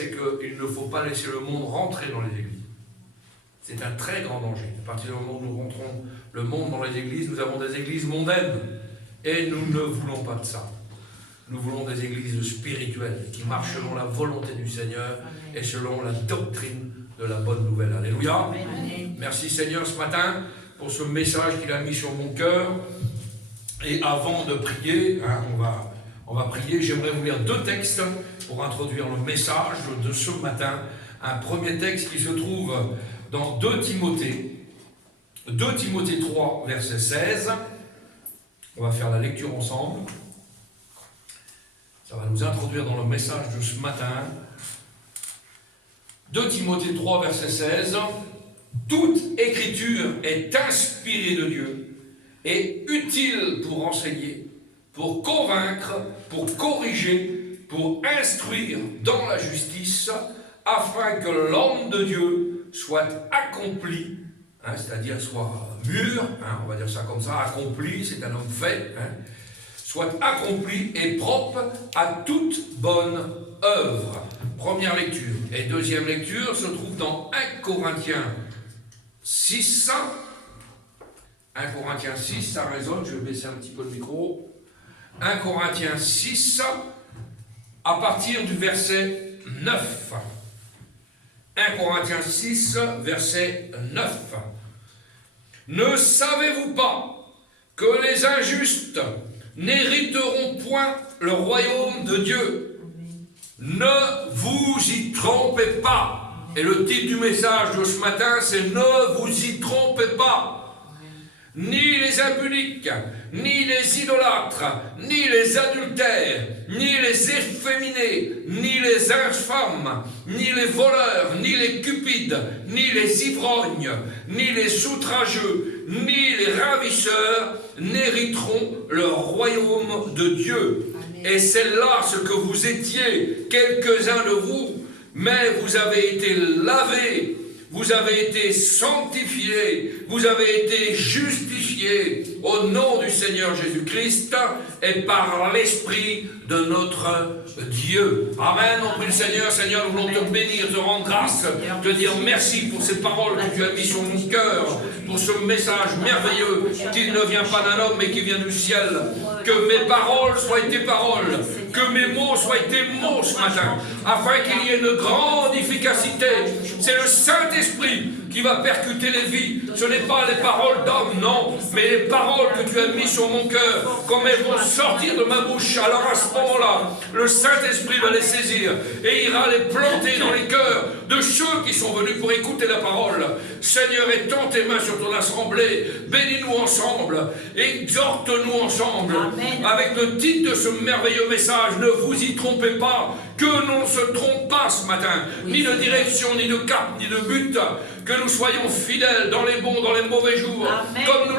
c'est qu'il ne faut pas laisser le monde rentrer dans les églises. C'est un très grand danger. À partir du moment où nous rentrons le monde dans les églises, nous avons des églises mondaines. Et nous ne voulons pas de ça. Nous voulons des églises spirituelles qui marchent selon la volonté du Seigneur et selon la doctrine de la bonne nouvelle. Alléluia. Amen. Merci Seigneur ce matin pour ce message qu'il a mis sur mon cœur. Et avant de prier, on va prier, j'aimerais vous lire 2 textes pour introduire le message de ce matin. Un premier texte qui se trouve dans 2 Timothée 3, verset 16. On va faire la lecture ensemble. Ça va nous introduire dans le message de ce matin. 2 Timothée 3, verset 16. Toute écriture est inspirée de Dieu et utile pour enseigner, pour convaincre, pour corriger, pour instruire dans la justice, afin que l'homme de Dieu soit accompli, c'est-à-dire soit mûr, on va dire ça comme ça, accompli, c'est un homme fait, soit accompli et propre à toute bonne œuvre. Première lecture. Et deuxième lecture se trouve dans 1 Corinthiens 6. 1 Corinthiens 6, ça résonne, je vais baisser un petit peu le micro. 1 Corinthiens 6, à partir du verset 9. 1 Corinthiens 6, verset 9. Ne savez-vous pas que les injustes n'hériteront point le royaume de Dieu? Ne vous y trompez pas. Et le titre du message de ce matin, c'est « Ne vous y trompez pas ». Ni les impudiques, ni les idolâtres, ni les adultères, ni les efféminés, ni les infâmes, ni les voleurs, ni les cupides, ni les ivrognes, ni les outrageux, ni les ravisseurs n'hériteront le royaume de Dieu. Amen. Et c'est là ce que vous étiez, quelques-uns de vous, mais vous avez été lavés, vous avez été sanctifiés, vous avez été justifiés au nom du Seigneur Jésus-Christ et par l'Esprit de notre Dieu. Amen. On prie le Seigneur. Seigneur, nous voulons te bénir, te rendre grâce, te dire merci pour ces paroles que tu as mises sur mon cœur, pour ce message merveilleux qui ne vient pas d'un homme mais qui vient du ciel. Que mes paroles soient tes paroles, que mes mots soient tes mots ce matin, afin qu'il y ait une grande efficacité. C'est le Saint-Esprit qui va percuter les vies. Ce n'est pas les paroles d'homme, non, mais les paroles que tu as mises sur mon cœur, comme elles vont sortir de ma bouche. Alors à ce moment-là, le Saint-Esprit va les saisir et ira les planter dans les cœurs de ceux qui sont venus pour écouter la parole. Seigneur, étends tes mains sur ton assemblée, bénis-nous ensemble, exhorte-nous ensemble. Amen. Avec le titre de ce merveilleux message, ne vous y trompez pas, que l'on ne se trompe pas ce matin, ni de direction, ni de cap, ni de but, que nous soyons fidèles dans les bons, dans les mauvais jours. Amen. Comme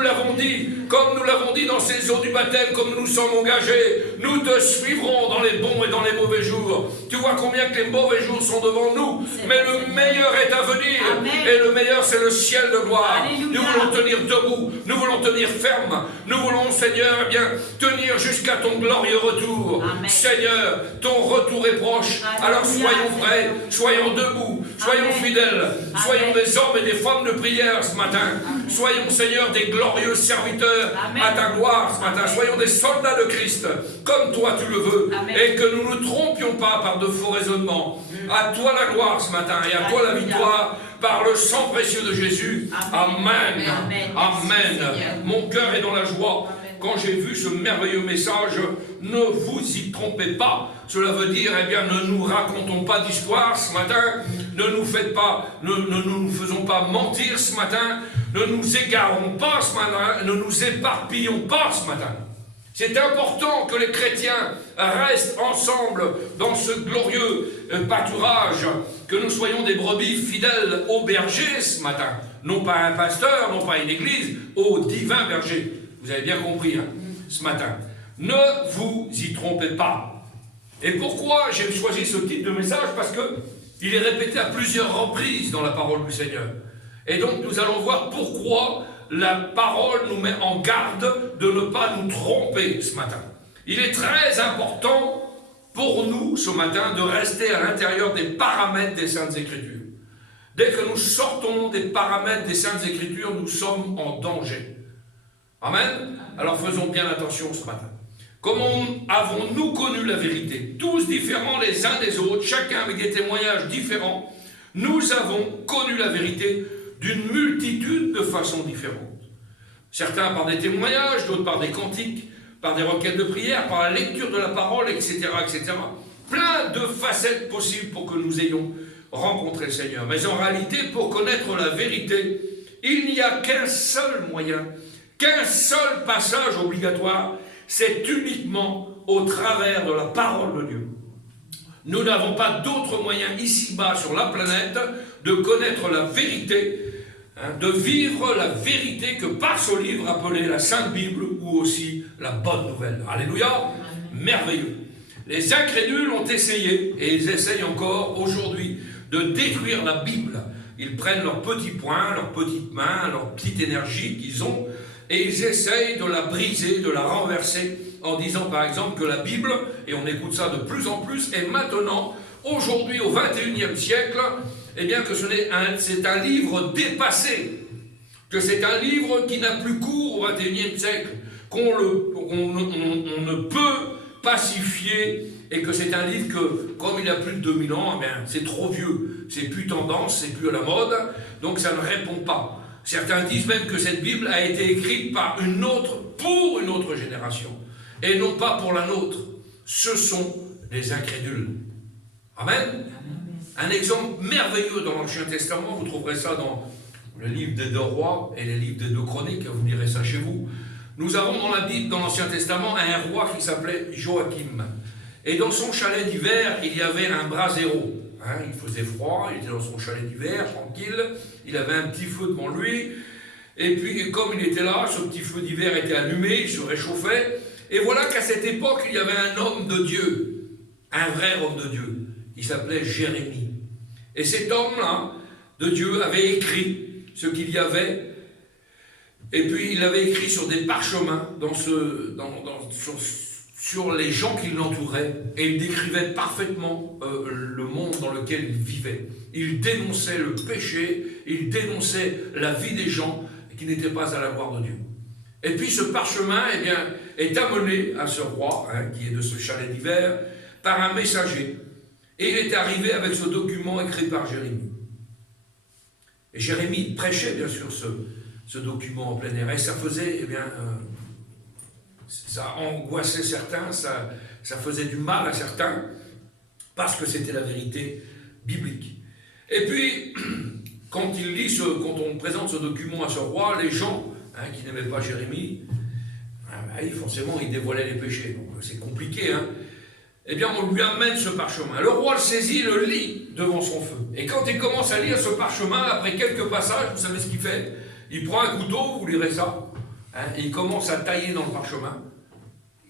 nous l'avons dit dans ces eaux du baptême, comme nous nous sommes engagés, nous te suivrons dans les bons et dans les mauvais jours. Tu vois combien que les mauvais jours sont devant nous, mais le meilleur est à venir. Amen. Et le meilleur, c'est le ciel de gloire. Alléluia. Nous voulons tenir debout, nous voulons tenir ferme, nous voulons, Seigneur, eh bien, tenir jusqu'à ton glorieux retour. Amen. Seigneur, ton retour est proche. Alléluia. Alors soyons prêts, soyons debout, soyons Amen. Fidèles, soyons des hommes et des femmes de prière ce matin. Amen. Soyons, Seigneur, des glorieux serviteurs Amen. À ta gloire ce matin. Amen. Soyons des soldats de Christ, comme toi tu le veux. Amen. Et que nous ne nous trompions pas par de faux raisonnements. À toi la gloire ce matin et à toi la victoire par le sang précieux de Jésus. Amen. Amen. Amen. Amen. Mon cœur est dans la joie. Quand j'ai vu ce merveilleux message, ne vous y trompez pas. Cela veut dire, eh bien, ne nous racontons pas d'histoire ce matin, ne nous faisons pas mentir ce matin, ne nous égarons pas ce matin, ne nous éparpillons pas ce matin. C'est important que les chrétiens restent ensemble dans ce glorieux pâturage, que nous soyons des brebis fidèles au berger ce matin. Non pas un pasteur, non pas une église, au divin berger. Vous avez bien compris ce matin. Ne vous y trompez pas. Et pourquoi j'ai choisi ce type de message? Parce qu'il est répété à plusieurs reprises dans la parole du Seigneur. Et donc nous allons voir pourquoi la parole nous met en garde de ne pas nous tromper ce matin. Il est très important pour nous, ce matin, de rester à l'intérieur des paramètres des Saintes Écritures. Dès que nous sortons des paramètres des Saintes Écritures, nous sommes en danger. Amen. Alors faisons bien attention ce matin. Comment avons-nous connu la vérité? Tous différents les uns des autres, chacun avec des témoignages différents, nous avons connu la vérité d'une multitude de façons différentes. Certains par des témoignages, d'autres par des cantiques, par des requêtes de prière, par la lecture de la parole, etc., etc. Plein de facettes possibles pour que nous ayons rencontré le Seigneur. Mais en réalité, pour connaître la vérité, il n'y a qu'un seul moyen, qu'un seul passage obligatoire, c'est uniquement au travers de la parole de Dieu. Nous n'avons pas d'autre moyen ici-bas sur la planète de connaître la vérité, de vivre la vérité que par ce livre appelé la Sainte Bible ou aussi la Bonne Nouvelle. Alléluia, merveilleux. Les incrédules ont essayé, et ils essayent encore aujourd'hui, de détruire la Bible. Ils prennent leurs petits poings, leurs petites mains, leur petite énergie qu'ils ont, et ils essayent de la briser, de la renverser, en disant par exemple que la Bible, et on écoute ça de plus en plus, est maintenant, aujourd'hui au XXIe siècle, eh bien que c'est un livre dépassé, que c'est un livre qui n'a plus cours au XXIe siècle, qu'on ne peut pacifier, et que c'est un livre que, comme il a plus de 2000 ans, eh bien, c'est trop vieux, c'est plus tendance, c'est plus à la mode, donc ça ne répond pas. Certains disent même que cette Bible a été écrite par pour une autre génération, et non pas pour la nôtre. Ce sont les incrédules. Amen. Un exemple merveilleux dans l'Ancien Testament, vous trouverez ça dans le livre des 2 rois et les livres des 2 chroniques, vous lirez ça chez vous. Nous avons dans la Bible, dans l'Ancien Testament, un roi qui s'appelait Joachim. Et dans son chalet d'hiver, il y avait un brasero. Il faisait froid, il était dans son chalet d'hiver, tranquille, il avait un petit feu devant lui, et puis comme il était là, ce petit feu d'hiver était allumé, il se réchauffait, et voilà qu'à cette époque, il y avait un homme de Dieu, un vrai homme de Dieu, qui s'appelait Jérémie. Et cet homme-là, de Dieu, avait écrit ce qu'il y avait, et puis il l'avait écrit sur des parchemins, sur les gens qui l'entouraient, et il décrivait parfaitement le monde dans lequel il vivait. Il dénonçait le péché, il dénonçait la vie des gens qui n'étaient pas à la gloire de Dieu. Et puis ce parchemin est amené à ce roi, qui est de ce chalet d'hiver, par un messager. Et il est arrivé avec ce document écrit par Jérémie. Et Jérémie prêchait bien sûr ce document en plein air, et ça faisait, ça angoissait certains, ça faisait du mal à certains, parce que c'était la vérité biblique. Et puis, quand on présente ce document à ce roi, les gens qui n'aimaient pas Jérémie, forcément, ils dévoilaient les péchés. Donc c'est compliqué, Eh bien, on lui amène ce parchemin. Le roi le saisit, le lit devant son feu. Et quand il commence à lire ce parchemin, après quelques passages, vous savez ce qu'il fait? Il prend un couteau, vous lirez ça, et il commence à tailler dans le parchemin.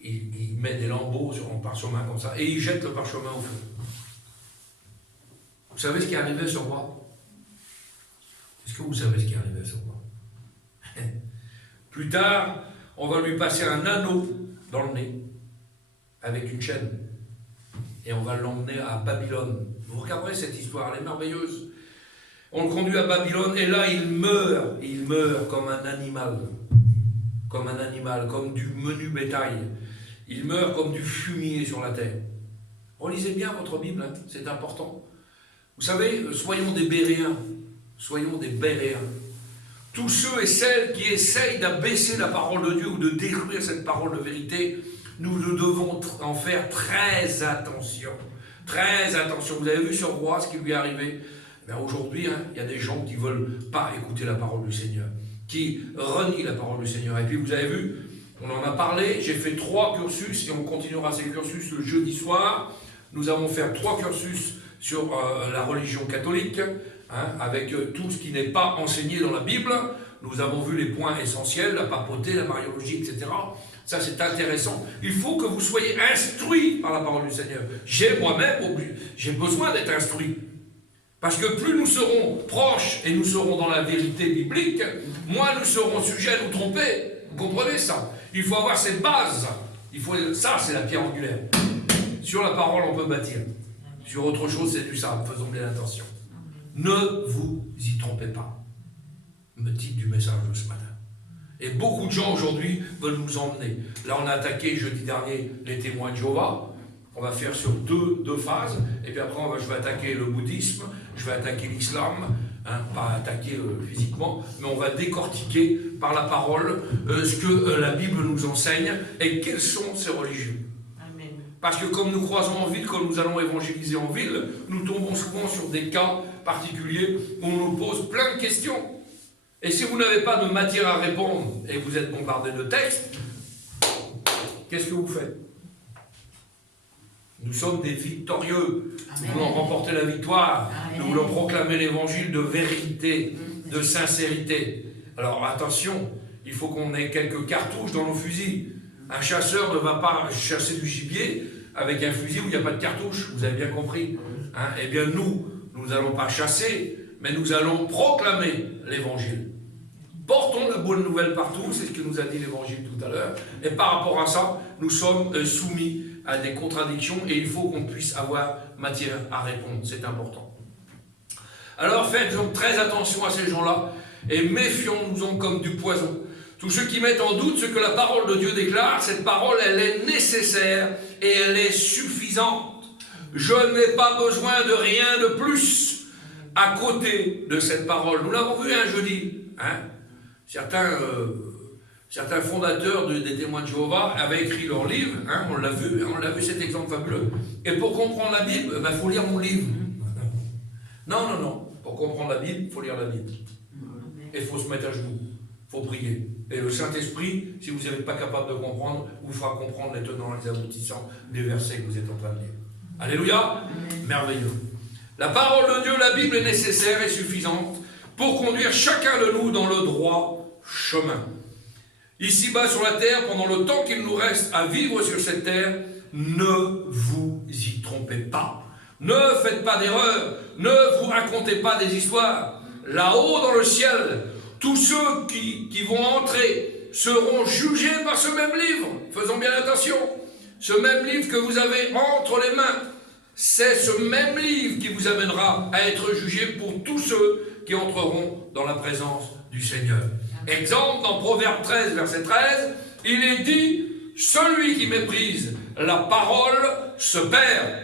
Il met des lambeaux sur le parchemin comme ça, et il jette le parchemin au feu. Vous savez ce qui est arrivé à ce roi? Est-ce que vous savez ce qui est arrivé à ce roi? Plus tard, on va lui passer un anneau dans le nez, avec une chaîne, et on va l'emmener à Babylone. Vous regarderez cette histoire, elle est merveilleuse. On le conduit à Babylone, et là il meurt comme un animal, comme du menu bétail. Il meurt comme du fumier sur la terre. Relisez bien votre Bible, c'est important. Vous savez, soyons des Béréens, soyons des Béréens. Tous ceux et celles qui essayent d'abaisser la parole de Dieu ou de détruire cette parole de vérité, nous devons en faire très attention. Très attention. Vous avez vu ce roi, ce qui lui est arrivé? Aujourd'hui, il y a des gens qui ne veulent pas écouter la parole du Seigneur, qui renient la parole du Seigneur. Et puis vous avez vu, on en a parlé, j'ai fait 3 cursus, et on continuera ces cursus le jeudi soir. Nous allons faire 3 cursus sur la religion catholique, avec tout ce qui n'est pas enseigné dans la Bible. Nous avons vu les points essentiels, la papauté, la mariologie, etc. Ça, c'est intéressant. Il faut que vous soyez instruits par la parole du Seigneur. J'ai besoin d'être instruit. Parce que plus nous serons proches et nous serons dans la vérité biblique, moins nous serons sujets à nous tromper. Vous comprenez ça? Il faut avoir cette base. Ça, c'est la pierre angulaire. Sur la parole, on peut bâtir. Sur autre chose, c'est du sable. Faisons bien attention. Ne vous y trompez pas. Me titre du message de ce matin. Et beaucoup de gens aujourd'hui veulent nous emmener. Là, on a attaqué jeudi dernier les témoins de Jéhovah. On va faire sur deux phases. Et puis après, je vais attaquer le bouddhisme, je vais attaquer l'islam. Pas attaquer physiquement, mais on va décortiquer par la parole ce que la Bible nous enseigne et quelles sont ces religions. Amen. Parce que comme nous croisons en ville, comme nous allons évangéliser en ville, nous tombons souvent sur des cas particuliers où on nous pose plein de questions. Et si vous n'avez pas de matière à répondre et vous êtes bombardé de textes, qu'est-ce que vous faites? Nous sommes des victorieux. Amen. Nous voulons remporter la victoire. Amen. Nous voulons proclamer l'évangile de vérité, de sincérité. Alors attention, il faut qu'on ait quelques cartouches dans nos fusils. Un chasseur ne va pas chasser du gibier avec un fusil où il n'y a pas de cartouche. Vous avez bien compris. Eh bien nous n'allons pas chasser, mais nous allons proclamer l'évangile. Portons la bonne nouvelle partout, c'est ce que nous a dit l'évangile tout à l'heure. Et par rapport à ça, nous sommes soumis à des contradictions et il faut qu'on puisse avoir matière à répondre. C'est important. Alors faites donc très attention à ces gens-là et méfions-nous-en comme du poison. Tous ceux qui mettent en doute ce que la parole de Dieu déclare, cette parole, elle est nécessaire et elle est suffisante. Je n'ai pas besoin de rien de plus à côté de cette parole. Nous l'avons vu un jeudi. Certains fondateurs des témoins de Jéhovah avaient écrit leur livre, on l'a vu cet exemple fabuleux. Et pour comprendre la Bible, il faut lire mon livre. Non. Pour comprendre la Bible, il faut lire la Bible. Et il faut se mettre à genoux, il faut prier. Et le Saint-Esprit, si vous n'êtes pas capable de comprendre, vous fera comprendre les tenants et les aboutissants des versets que vous êtes en train de lire. Alléluia. Merveilleux. La parole de Dieu, la Bible, est nécessaire et suffisante pour conduire chacun de nous dans le droit chemin. Ici-bas sur la terre, pendant le temps qu'il nous reste à vivre sur cette terre, ne vous y trompez pas. Ne faites pas d'erreur. Ne vous racontez pas des histoires. Là-haut dans le ciel, tous ceux qui vont entrer seront jugés par ce même livre. Faisons bien attention. Ce même livre que vous avez entre les mains, c'est ce même livre qui vous amènera à être jugé pour tous ceux qui entreront dans la présence du Seigneur. Exemple, dans Proverbe 13, verset 13, il est dit, celui qui méprise la parole se perd.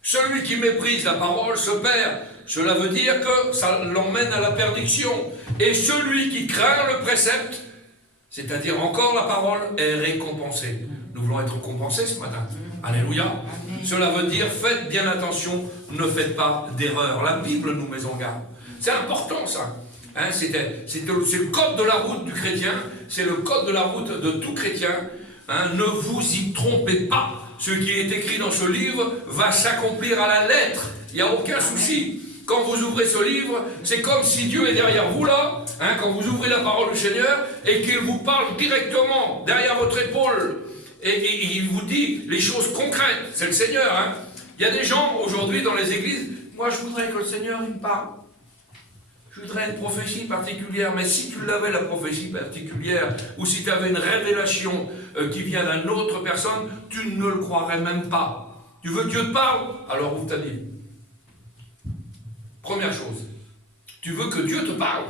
Celui qui méprise la parole se perd. Cela veut dire que ça l'emmène à la perdition. Et celui qui craint le précepte, c'est-à-dire encore la parole, est récompensé. Nous voulons être récompensés ce matin. Alléluia. Amen. Cela veut dire, faites bien attention, ne faites pas d'erreur. La Bible nous met en garde. C'est important ça. C'est le code de la route du chrétien, c'est le code de la route de tout chrétien. Ne vous y trompez pas. Ce qui est écrit dans ce livre va s'accomplir à la lettre. Il n'y a aucun souci. Quand vous ouvrez ce livre, c'est comme si Dieu est derrière vous là, quand vous ouvrez la parole du Seigneur et qu'il vous parle directement derrière votre épaule. Et il vous dit les choses concrètes. C'est le Seigneur. Il y a des gens aujourd'hui dans les églises, moi je voudrais que le Seigneur il me parle. Je voudrais une prophétie particulière, mais si tu l'avais la prophétie particulière, ou si tu avais une révélation qui vient d'une autre personne, tu ne le croirais même pas. Tu veux que Dieu te parle? Alors ouvre ta Bible. Première chose, tu veux que Dieu te parle?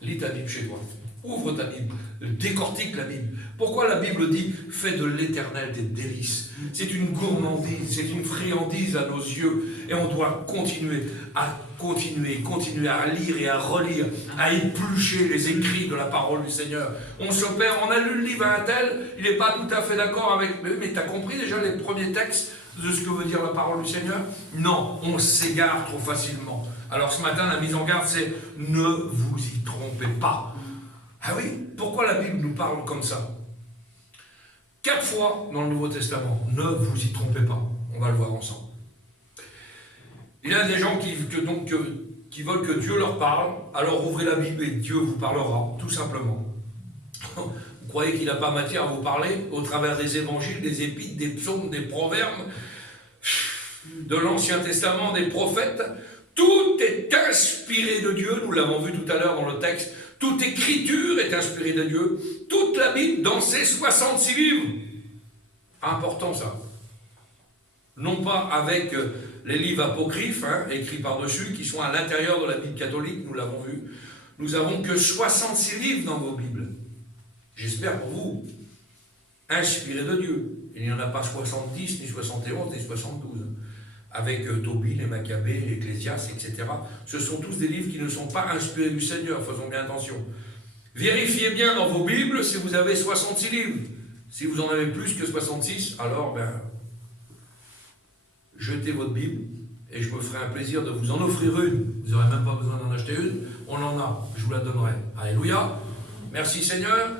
Lis ta Bible chez toi. Ouvre ta Bible, décortique la Bible. Pourquoi la Bible dit « fais de l'Éternel des délices ». C'est une gourmandise, c'est une friandise à nos yeux. Et on doit continuer à lire et à relire, à éplucher les écrits de la parole du Seigneur. On se perd, on a lu le livre à un tel, il n'est pas tout à fait d'accord avec... Mais tu as compris déjà les premiers textes de ce que veut dire la parole du Seigneur? Non, on s'égare trop facilement. Alors ce matin, la mise en garde, c'est « ne vous y trompez pas ». Ah oui, pourquoi la Bible nous parle comme ça? 4 fois dans le Nouveau Testament, ne vous y trompez pas. On va le voir ensemble. Il y a des gens qui veulent que Dieu leur parle, alors ouvrez la Bible et Dieu vous parlera, tout simplement. Vous croyez qu'il n'a pas matière à vous parler au travers des évangiles, des épîtres, des psaumes, des proverbes, de l'Ancien Testament, des prophètes? Tout est inspiré de Dieu, nous l'avons vu tout à l'heure dans le texte. Toute écriture est inspirée de Dieu. Toute la Bible dans ses 66 livres. Important ça. non pas avec les livres apocryphes, écrits par-dessus, qui sont à l'intérieur de la Bible catholique, nous l'avons vu. Nous n'avons que 66 livres dans vos Bibles. J'espère pour vous, inspirés de Dieu. Il n'y en a pas 70, ni 71, ni 72. Avec Tobie, les Maccabées, l'Ecclésiaste, etc. Ce sont tous des livres qui ne sont pas inspirés du Seigneur, faisons bien attention. Vérifiez bien dans vos Bibles si vous avez 66 livres. Si vous en avez plus que 66, alors jetez votre Bible et je me ferai un plaisir de vous en offrir une. Vous n'aurez même pas besoin d'en acheter une, on en a, je vous la donnerai. Alléluia. Merci Seigneur.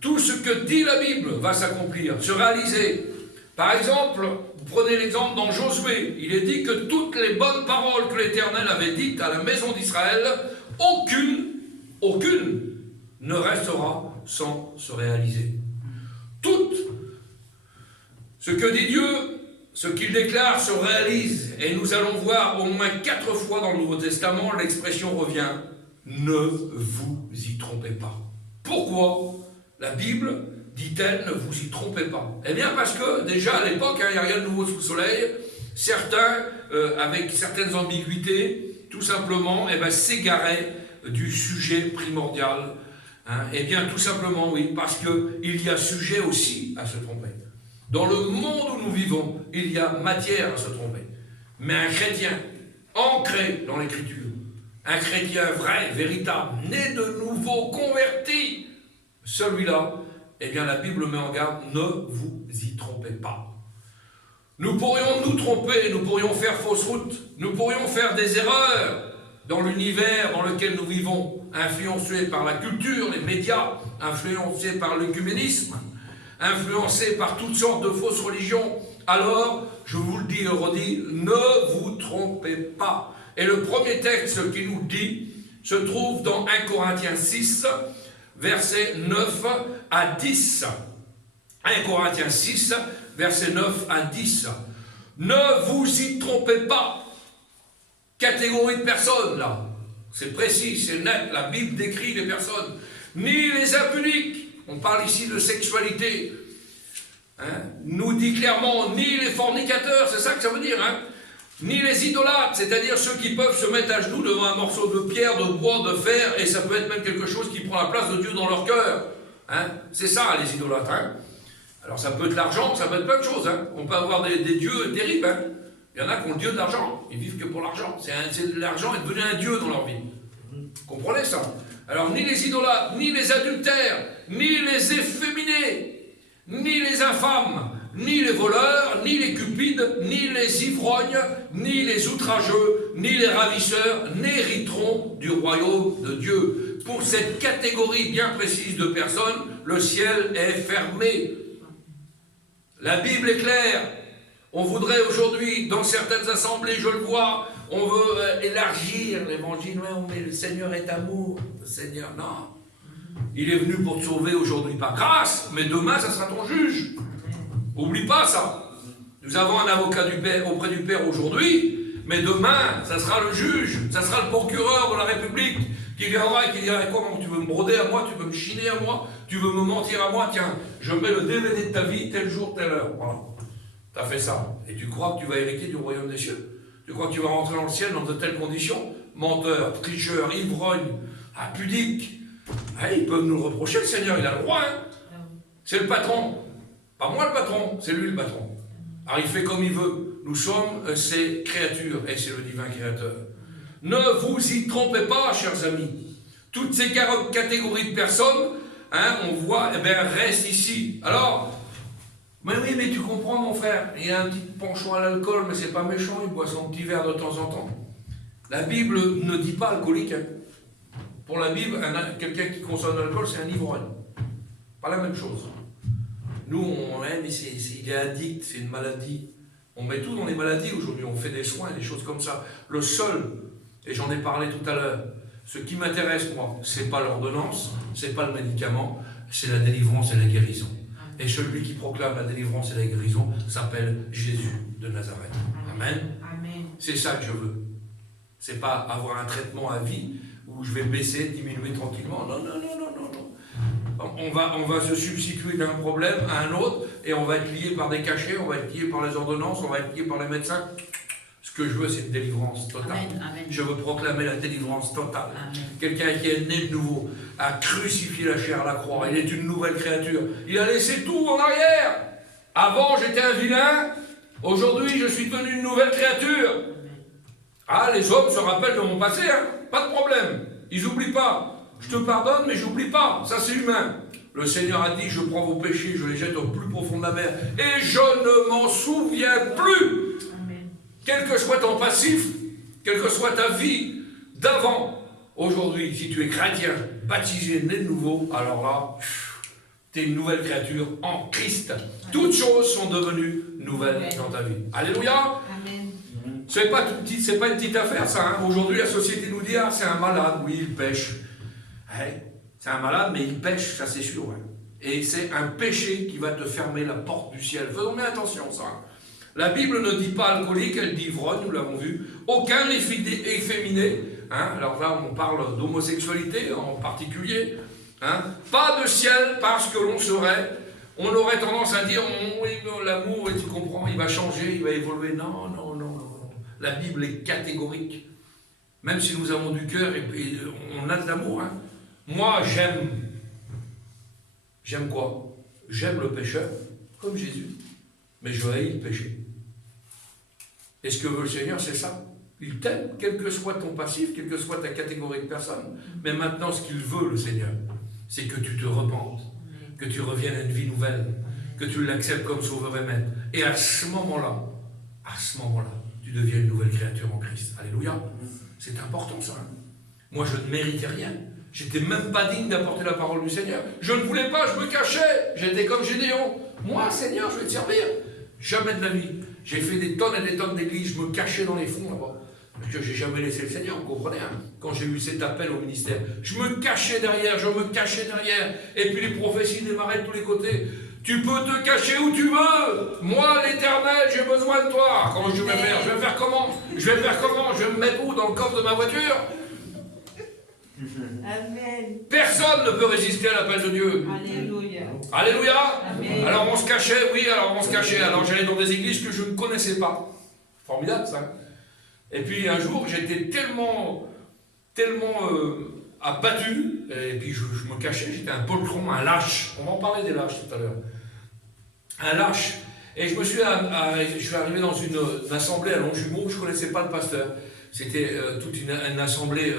Tout ce que dit la Bible va s'accomplir, se réaliser. Par exemple, vous prenez l'exemple dans Josué, il est dit que toutes les bonnes paroles que l'Éternel avait dites à la maison d'Israël, aucune ne restera sans se réaliser. Tout ce que dit Dieu, ce qu'il déclare se réalise. Et nous allons voir au moins 4 fois dans le Nouveau Testament, l'expression revient, ne vous y trompez pas. Pourquoi la Bible dit-elle, ne vous y trompez pas? Eh bien parce que déjà à l'époque, il n'y a rien de nouveau sous le soleil, certains, avec certaines ambiguïtés, tout simplement, s'égaraient du sujet primordial. Eh bien tout simplement, oui, parce qu'il y a sujet aussi à se tromper. Dans le monde où nous vivons, il y a matière à se tromper. Mais un chrétien ancré dans l'Écriture, un chrétien vrai, véritable, né de nouveau, converti, celui-là, eh bien la Bible met en garde, ne vous y trompez pas. Nous pourrions nous tromper, nous pourrions faire fausse route, nous pourrions faire des erreurs dans l'univers dans lequel nous vivons, influencés par la culture, les médias, influencés par l'œcuménisme, influencés par toutes sortes de fausses religions. Alors, je vous le dis et redis, ne vous trompez pas. Et le premier texte qui nous dit se trouve dans 1 Corinthiens 6, versets 9 à 10. 1 Corinthiens 6, versets 9 à 10. Ne vous y trompez pas. Catégorie de personnes, là. C'est précis, c'est net. La Bible décrit les personnes. Ni les impudiques. On parle ici de sexualité. Nous dit clairement, ni les fornicateurs, c'est ça que ça veut dire, ni les idolâtres, c'est-à-dire ceux qui peuvent se mettre à genoux devant un morceau de pierre, de bois, de fer, et ça peut être même quelque chose qui prend la place de Dieu dans leur cœur. C'est ça, les idolâtres. Alors ça peut être l'argent, ça peut être plein de choses. On peut avoir des dieux terribles. Il y en a qui ont le dieu de l'argent, ils vivent que pour l'argent. L'argent est devenu un dieu dans leur vie. Comprenez ça? Alors ni les idolâtres, ni les adultères, ni les efféminés, ni les infâmes, ni les voleurs, ni les cupides, ni les ivrognes, ni les outrageux, ni les ravisseurs n'hériteront du royaume de Dieu. Pour cette catégorie bien précise de personnes, le ciel est fermé. La Bible est claire. On voudrait aujourd'hui, dans certaines assemblées, je le vois, on veut élargir l'évangile. Ouais, mais le Seigneur est amour. Le Seigneur, non. Il est venu pour te sauver aujourd'hui par grâce, mais demain, ça sera ton juge. Oublie pas ça. Nous avons un avocat du Père, auprès du Père aujourd'hui, mais demain, ça sera le juge, ça sera le procureur de la République qui viendra et qui dira, comment tu veux me broder à moi, tu veux me chiner à moi, tu veux me mentir à moi, tiens, je mets le DVD de ta vie, tel jour, telle heure. Voilà. Tu as fait ça. Et tu crois que tu vas hériter du royaume des cieux? Tu crois que tu vas rentrer dans le ciel dans de telles conditions? Menteur, tricheur, ivrogne, impudique. Ils peuvent nous le reprocher, le Seigneur, il a le droit. C'est le patron. Pas moi le patron, c'est lui le patron. Alors il fait comme il veut. Nous sommes ses créatures et c'est le divin créateur. Ne vous y trompez pas, chers amis. Toutes ces catégories de personnes, on voit, restent ici. Alors, mais oui, mais tu comprends, mon frère, il a un petit penchant à l'alcool, mais c'est pas méchant, il boit son petit verre de temps en temps. La Bible ne dit pas alcoolique. Pour la Bible, quelqu'un qui consomme de l'alcool, c'est un ivrogne. Pas la même chose. Nous, mais il est addict, c'est une maladie. On met tout dans les maladies aujourd'hui, on fait des soins, des choses comme ça. Le seul, et j'en ai parlé tout à l'heure, ce qui m'intéresse, moi, c'est pas l'ordonnance, c'est pas le médicament, c'est la délivrance et la guérison. Et celui qui proclame la délivrance et la guérison s'appelle Jésus de Nazareth. Amen. Amen. C'est ça que je veux. C'est pas avoir un traitement à vie où je vais baisser, diminuer tranquillement. Non. on va se substituer d'un problème à un autre, et on va être lié par des cachets, on va être lié par les ordonnances, on va être lié par les médecins. Ce que je veux, c'est une délivrance totale. Amen, amen. Je veux proclamer la délivrance totale. Amen. Quelqu'un qui est né de nouveau a crucifié la chair à la croix. Il est une nouvelle créature. Il a laissé tout en arrière. Avant, j'étais un vilain. Aujourd'hui, je suis devenu une nouvelle créature. Ah, les hommes se rappellent de mon passé, hein. Pas de problème. Ils n'oublient pas. Je te pardonne, mais j'oublie pas. Ça, c'est humain. Le Seigneur a dit, je prends vos péchés, je les jette au plus profond de la mer, et je ne m'en souviens plus. Amen. Quel que soit ton passif, quelle que soit ta vie d'avant, aujourd'hui, si tu es chrétien, baptisé, né de nouveau, alors là, tu es une nouvelle créature en Christ. Toutes choses sont devenues nouvelles dans ta vie. Alléluia. Amen. C'est pas une petite affaire, ça. Hein. Aujourd'hui, la société nous dit, ah, c'est un malade, oui, il pêche. Ouais, c'est un malade, mais il pêche, ça c'est sûr. Ouais. Et c'est un péché qui va te fermer la porte du ciel. Faisons bien attention, ça. La Bible ne dit pas alcoolique, elle dit ivrogne, nous l'avons vu. Aucun efféminé. Hein. Alors là, on parle d'homosexualité en particulier. Hein. Pas de ciel parce que on aurait tendance à dire, oui, l'amour, tu comprends, il va changer, il va évoluer. Non, non, non, non, non. La Bible est catégorique. Même si nous avons du cœur et on a de l'amour. Hein. Moi, j'aime. J'aime quoi? J'aime le pécheur, comme Jésus. Mais je haïs le péché. Et ce que veut le Seigneur, c'est ça. Il t'aime, quel que soit ton passif, quelle que soit ta catégorie de personne. Mais maintenant, ce qu'il veut, le Seigneur, c'est que tu te repentes, que tu reviennes à une vie nouvelle, que tu l'acceptes comme sauveur et maître. Et à ce moment-là, tu deviens une nouvelle créature en Christ. Alléluia. C'est important, ça. Hein. Moi, je ne méritais rien. J'étais même pas digne d'apporter la parole du Seigneur. Je ne voulais pas, je me cachais. J'étais comme Gédéon. Moi, Seigneur, je vais te servir. Jamais de la vie. J'ai fait des tonnes et des tonnes d'églises. Je me cachais dans les fonds là-bas. Parce que j'ai jamais laissé le Seigneur, vous comprenez, hein, quand j'ai eu cet appel au ministère. Je me cachais derrière. Et puis les prophéties démarraient de tous les côtés. Tu peux te cacher où tu veux. Moi, l'Éternel, j'ai besoin de toi. Comment je vais faire? Je vais faire comment? Je vais me mettre où? Dans le coffre de ma voiture? Amen. Personne ne peut résister à l'appel de Dieu. Alléluia. Alléluia. Amen. Alors on se cachait, oui, alors j'allais dans des églises que je ne connaissais pas. Formidable, ça. Et puis un jour, j'étais tellement abattu, et puis je me cachais, j'étais un poltron, un lâche. On va en parler des lâches tout à l'heure. Un lâche. Et je suis arrivé dans une assemblée à Longjumeau, je ne connaissais pas le pasteur. C'était toute une assemblée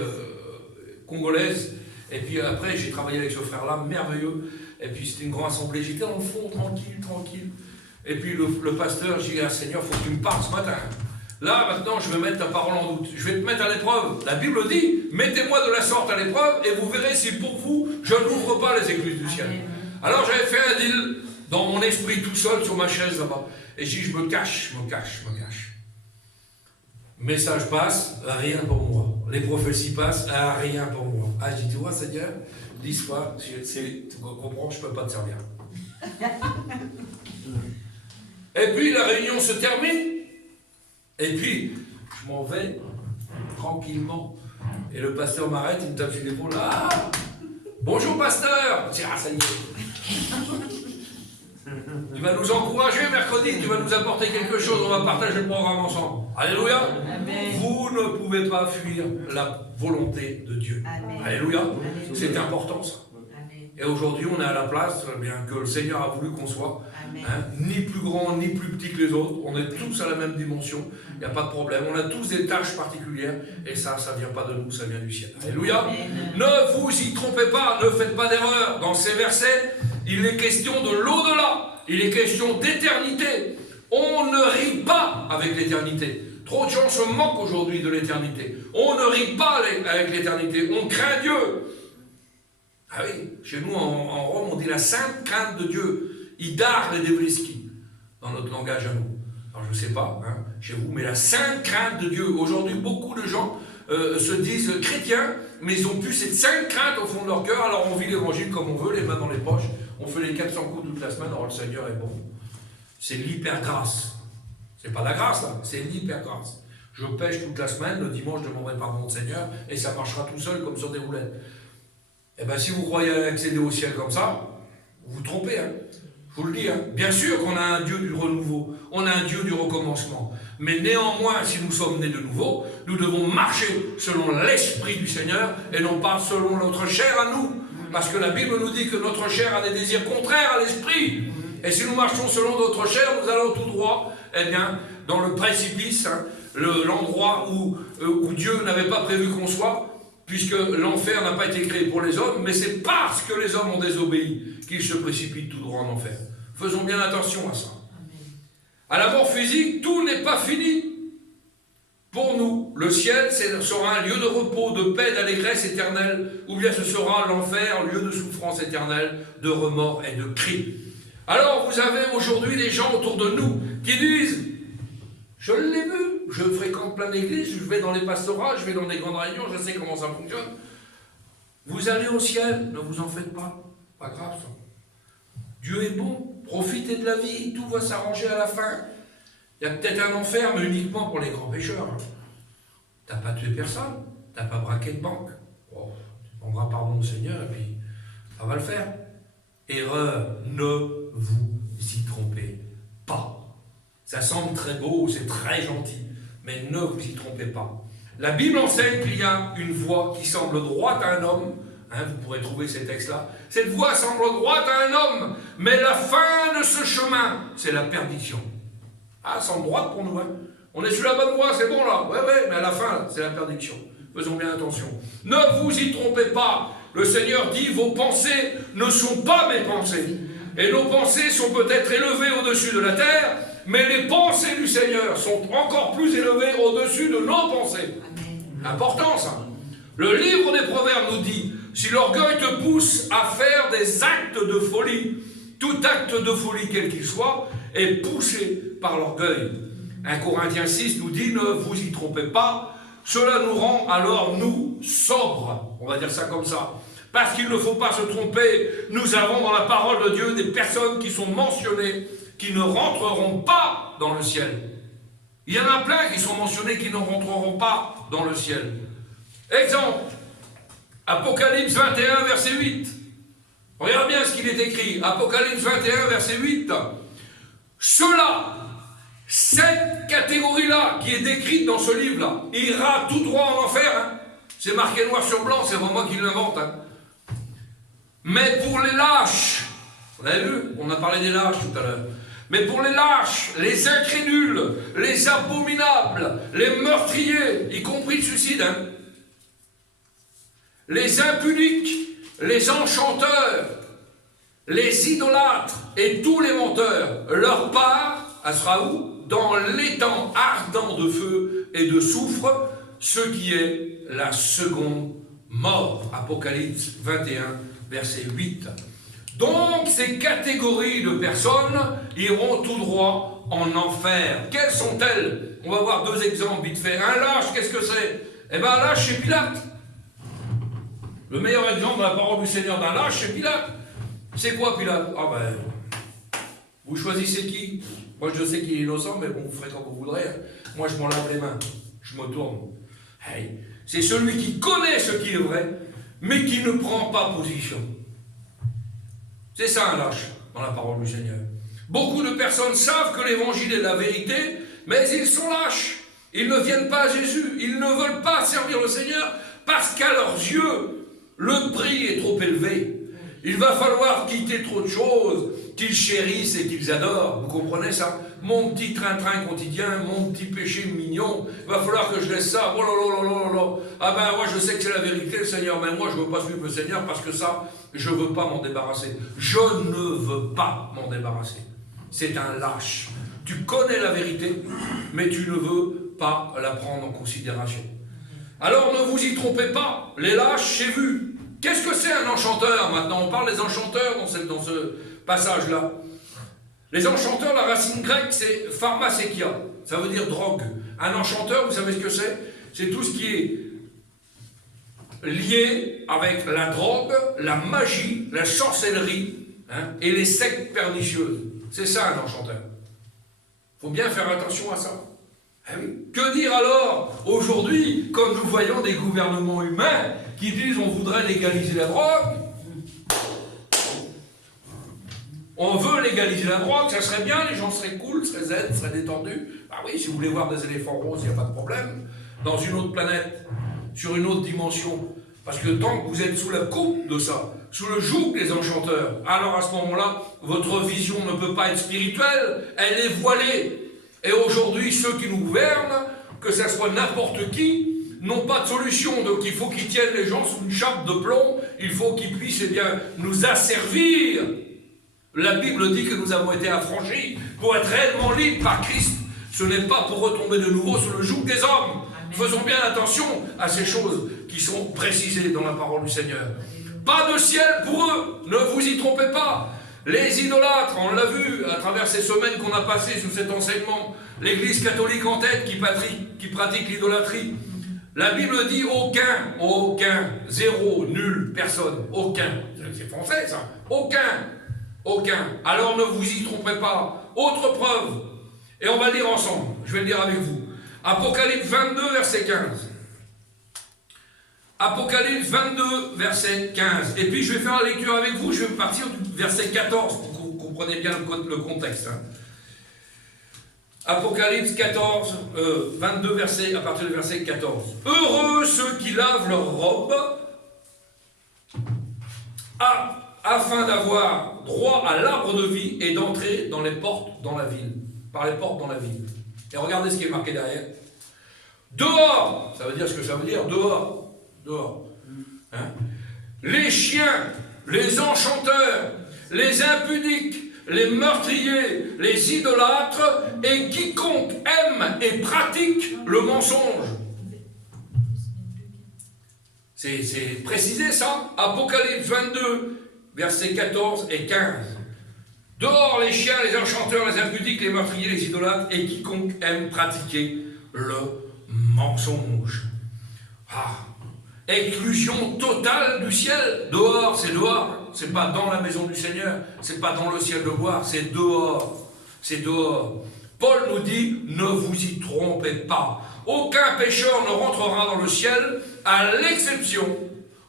congolaise. Et puis après, j'ai travaillé avec ce frère-là, merveilleux. Et puis c'était une grande assemblée. J'étais dans le fond, tranquille. Et puis le pasteur, j'ai dit, ah, Seigneur, il faut que tu me parles ce matin. Là, maintenant, je vais mettre ta parole en doute. Je vais te mettre à l'épreuve. La Bible dit, mettez-moi de la sorte à l'épreuve et vous verrez si pour vous, je n'ouvre pas les écluses du ciel. Alors j'avais fait un deal dans mon esprit tout seul sur ma chaise là-bas. Et j'ai dit, je me cache. Message passe, rien pour moi. Les prophéties passent, rien pour moi. Ah, j'ai dit, tu vois, Seigneur, 10 fois, tu comprends, je ne peux pas te servir. Et puis la réunion se termine. Et puis, je m'en vais tranquillement. Et le pasteur m'arrête, il me tape sur l'épaule. Ah, bonjour pasteur. Je dis, ah, ça y est. Tu vas nous encourager mercredi, tu vas nous apporter quelque chose, on va partager le programme ensemble. Alléluia. Amen. Vous ne pouvez pas fuir la volonté de Dieu. Amen. Alléluia. Amen. C'est important ça. Amen. Et aujourd'hui, on est à la place, bien que le Seigneur a voulu qu'on soit, hein, ni plus grand, ni plus petit que les autres. On est tous à la même dimension. Il n'y a pas de problème. On a tous des tâches particulières. Et ça ne vient pas de nous, ça vient du ciel. Alléluia. Amen. Ne vous y trompez pas, ne faites pas d'erreur. Dans ces versets, il est question de l'au-delà. Il est question d'éternité. On ne rit pas avec l'éternité. Trop de gens se moquent aujourd'hui de l'éternité. On ne rit pas avec l'éternité. On craint Dieu. Ah oui, chez nous en Rome, on dit la sainte crainte de Dieu. Idar les devriski, dans notre langage à nous. Alors je ne sais pas, hein, chez vous, mais la sainte crainte de Dieu. Aujourd'hui, beaucoup de gens se disent chrétiens, mais ils ont plus cette sainte crainte au fond de leur cœur. Alors on vit l'évangile comme on veut, les mains dans les poches. On fait les 400 coups toute la semaine, alors le Seigneur est bon. C'est l'hyper-grâce. C'est pas la grâce, là, c'est l'hyper-grâce. Je pêche toute la semaine, le dimanche, je demanderai pardon au Seigneur, et ça marchera tout seul comme sur des roulettes. Eh bien, si vous croyez accéder au ciel comme ça, vous vous trompez, hein. Je vous le dis, hein. Bien sûr qu'on a un Dieu du renouveau, on a un Dieu du recommencement. Mais néanmoins, si nous sommes nés de nouveau, nous devons marcher selon l'esprit du Seigneur et non pas selon notre chair à nous. Parce que la Bible nous dit que notre chair a des désirs contraires à l'esprit. Et si nous marchons selon notre chair, nous allons tout droit, eh bien, dans le précipice, hein, l'endroit où Dieu n'avait pas prévu qu'on soit, puisque l'enfer n'a pas été créé pour les hommes, mais c'est parce que les hommes ont désobéi qu'ils se précipitent tout droit en enfer. Faisons bien attention à ça. À la mort physique, tout n'est pas fini. Pour nous, le ciel sera un lieu de repos, de paix, d'allégresse éternelle, ou bien ce sera l'enfer, lieu de souffrance éternelle, de remords et de cris. Alors vous avez aujourd'hui des gens autour de nous qui disent « Je l'ai vu, je fréquente plein d'églises, je vais dans les pastorats, je vais dans des grandes réunions, je sais comment ça fonctionne. Vous allez au ciel, ne vous en faites pas, pas grave ça. Dieu est bon, profitez de la vie, tout va s'arranger à la fin. Il y a peut-être un enfer, mais uniquement pour les grands pécheurs. T'as pas tué personne, t'as pas braqué de banque. Oh, tu demanderas pardon au Seigneur et puis ça va le faire. Erreur, ne vous y trompez pas. Ça semble très beau, c'est très gentil, mais ne vous y trompez pas. La Bible enseigne qu'il y a une voie qui semble droite à un homme. Hein, vous pourrez trouver ces textes-là. Cette voie semble droite à un homme, mais la fin de ce chemin, c'est la perdition. Ah, semble droite pour nous. Hein. On est sur la bonne voie, c'est bon là. Ouais, mais à la fin, c'est la perdition. Faisons bien attention. Ne vous y trompez pas. Le Seigneur dit, vos pensées ne sont pas mes pensées. Et nos pensées sont peut-être élevées au-dessus de la terre, mais les pensées du Seigneur sont encore plus élevées au-dessus de nos pensées. Important ça. Le livre des Proverbes nous dit, si l'orgueil te pousse à faire des actes de folie, tout acte de folie quel qu'il soit, est poussé par l'orgueil. 1 Corinthiens 6 nous dit, ne vous y trompez pas, cela nous rend alors nous sobres. On va dire ça comme ça. Parce qu'il ne faut pas se tromper, nous avons dans la parole de Dieu des personnes qui sont mentionnées, qui ne rentreront pas dans le ciel. Il y en a plein qui sont mentionnés qui ne rentreront pas dans le ciel. Exemple, Apocalypse 21, verset 8. Regarde bien ce qu'il est écrit. Apocalypse 21, verset 8. Cela, cette catégorie-là, qui est décrite dans ce livre-là, ira tout droit en enfer. Hein. C'est marqué noir sur blanc, c'est vraiment moi qui l'invente. Hein. Mais pour les lâches, vous avez vu, on a parlé des lâches tout à l'heure. Mais pour les lâches, les incrédules, les abominables, les meurtriers, y compris le suicide, hein, les impudiques, les enchanteurs, les idolâtres et tous les menteurs, leur part, elle sera où? Dans l'étang ardent de feu et de soufre, ce qui est la seconde mort. Apocalypse 21, verset 8. Donc, ces catégories de personnes iront tout droit en enfer. Quelles sont-elles? On va voir deux exemples vite fait. Un lâche, qu'est-ce que c'est? Eh bien, un lâche, c'est Pilate. Le meilleur exemple de la parole du Seigneur d'un lâche, c'est Pilate. C'est quoi Pilate? Ah ben, vous choisissez qui? Moi, je sais qu'il est innocent, mais bon, vous ferez comme vous voudrez. Moi, je m'en lave les mains. Je me tourne. Hey. C'est celui qui connaît ce qui est vrai, mais qui ne prend pas position. C'est ça un lâche dans la parole du Seigneur. Beaucoup de personnes savent que l'évangile est la vérité, mais ils sont lâches. Ils ne viennent pas à Jésus. Ils ne veulent pas servir le Seigneur parce qu'à leurs yeux, le prix est trop élevé. Il va falloir quitter trop de choses qu'ils chérissent et qu'ils adorent. Vous comprenez ça? Mon petit train-train quotidien, mon petit péché mignon, il va falloir que je laisse ça. Oh là là là là là. Ah ben moi je sais que c'est la vérité le Seigneur, mais moi je ne veux pas suivre le Seigneur parce que ça, je ne veux pas m'en débarrasser. Je ne veux pas m'en débarrasser. C'est un lâche. Tu connais la vérité, mais tu ne veux pas la prendre en considération. Alors ne vous y trompez pas, les lâches, c'est vu. Qu'est-ce que c'est un enchanteur maintenant? On parle des enchanteurs dans ce passage-là. Les enchanteurs, la racine grecque, c'est pharmakeia. Ça veut dire drogue. Un enchanteur, vous savez ce que c'est? C'est tout ce qui est lié avec la drogue, la magie, la sorcellerie, hein, et les sectes pernicieuses. C'est ça un enchanteur. Il faut bien faire attention à ça. Eh oui. Que dire alors aujourd'hui quand nous voyons des gouvernements humains qui disent on voudrait légaliser la drogue? On veut légaliser la drogue, ça serait bien, les gens seraient cool, seraient zen, seraient détendus. Bah oui, si vous voulez voir des éléphants roses, il n'y a pas de problème. Dans une autre planète, sur une autre dimension. Parce que tant que vous êtes sous la coupe de ça, sous le joug des enchanteurs, alors à ce moment-là, votre vision ne peut pas être spirituelle, elle est voilée. Et aujourd'hui, ceux qui nous gouvernent, que ça soit n'importe qui, n'ont pas de solution. Donc il faut qu'ils tiennent les gens sous une chape de plomb, il faut qu'ils puissent nous asservir. La Bible dit que nous avons été affranchis pour être réellement libres par Christ. Ce n'est pas pour retomber de nouveau sous le joug des hommes. Faisons bien attention à ces choses qui sont précisées dans la parole du Seigneur. Pas de ciel pour eux, ne vous y trompez pas. Les idolâtres, on l'a vu à travers ces semaines qu'on a passées sous cet enseignement, l'Église catholique en tête qui pratique l'idolâtrie. La Bible dit aucun, zéro, nul, personne, aucun. C'est français ça, aucun. Alors ne vous y trompez pas. Autre preuve, et on va le lire ensemble, je vais le lire avec vous. Apocalypse 22, verset 15. Apocalypse 22, verset 15. Et puis je vais faire la lecture avec vous, je vais partir du verset 14 pour que vous compreniez bien le contexte. Apocalypse 22 versets, à partir du verset 14. Heureux ceux qui lavent leurs robes, afin d'avoir droit à l'arbre de vie et d'entrer dans les portes dans la ville. Par les portes dans la ville. Et regardez ce qui est marqué derrière. Dehors, ça veut dire ce que ça veut dire, dehors. Hein? Les chiens, les enchanteurs, les impudiques, les meurtriers, les idolâtres et quiconque aime et pratique le mensonge. C'est précisé ça. Apocalypse 22, versets 14 et 15. Dehors les chiens, les enchanteurs, les impudiques, les meurtriers, les idolâtres et quiconque aime pratiquer le mensonge. Exclusion totale du ciel. Dehors, c'est dehors. C'est pas dans la maison du Seigneur. C'est pas dans le ciel de gloire. C'est dehors. C'est dehors. Paul nous dit, ne vous y trompez pas. Aucun pécheur ne rentrera dans le ciel, à l'exception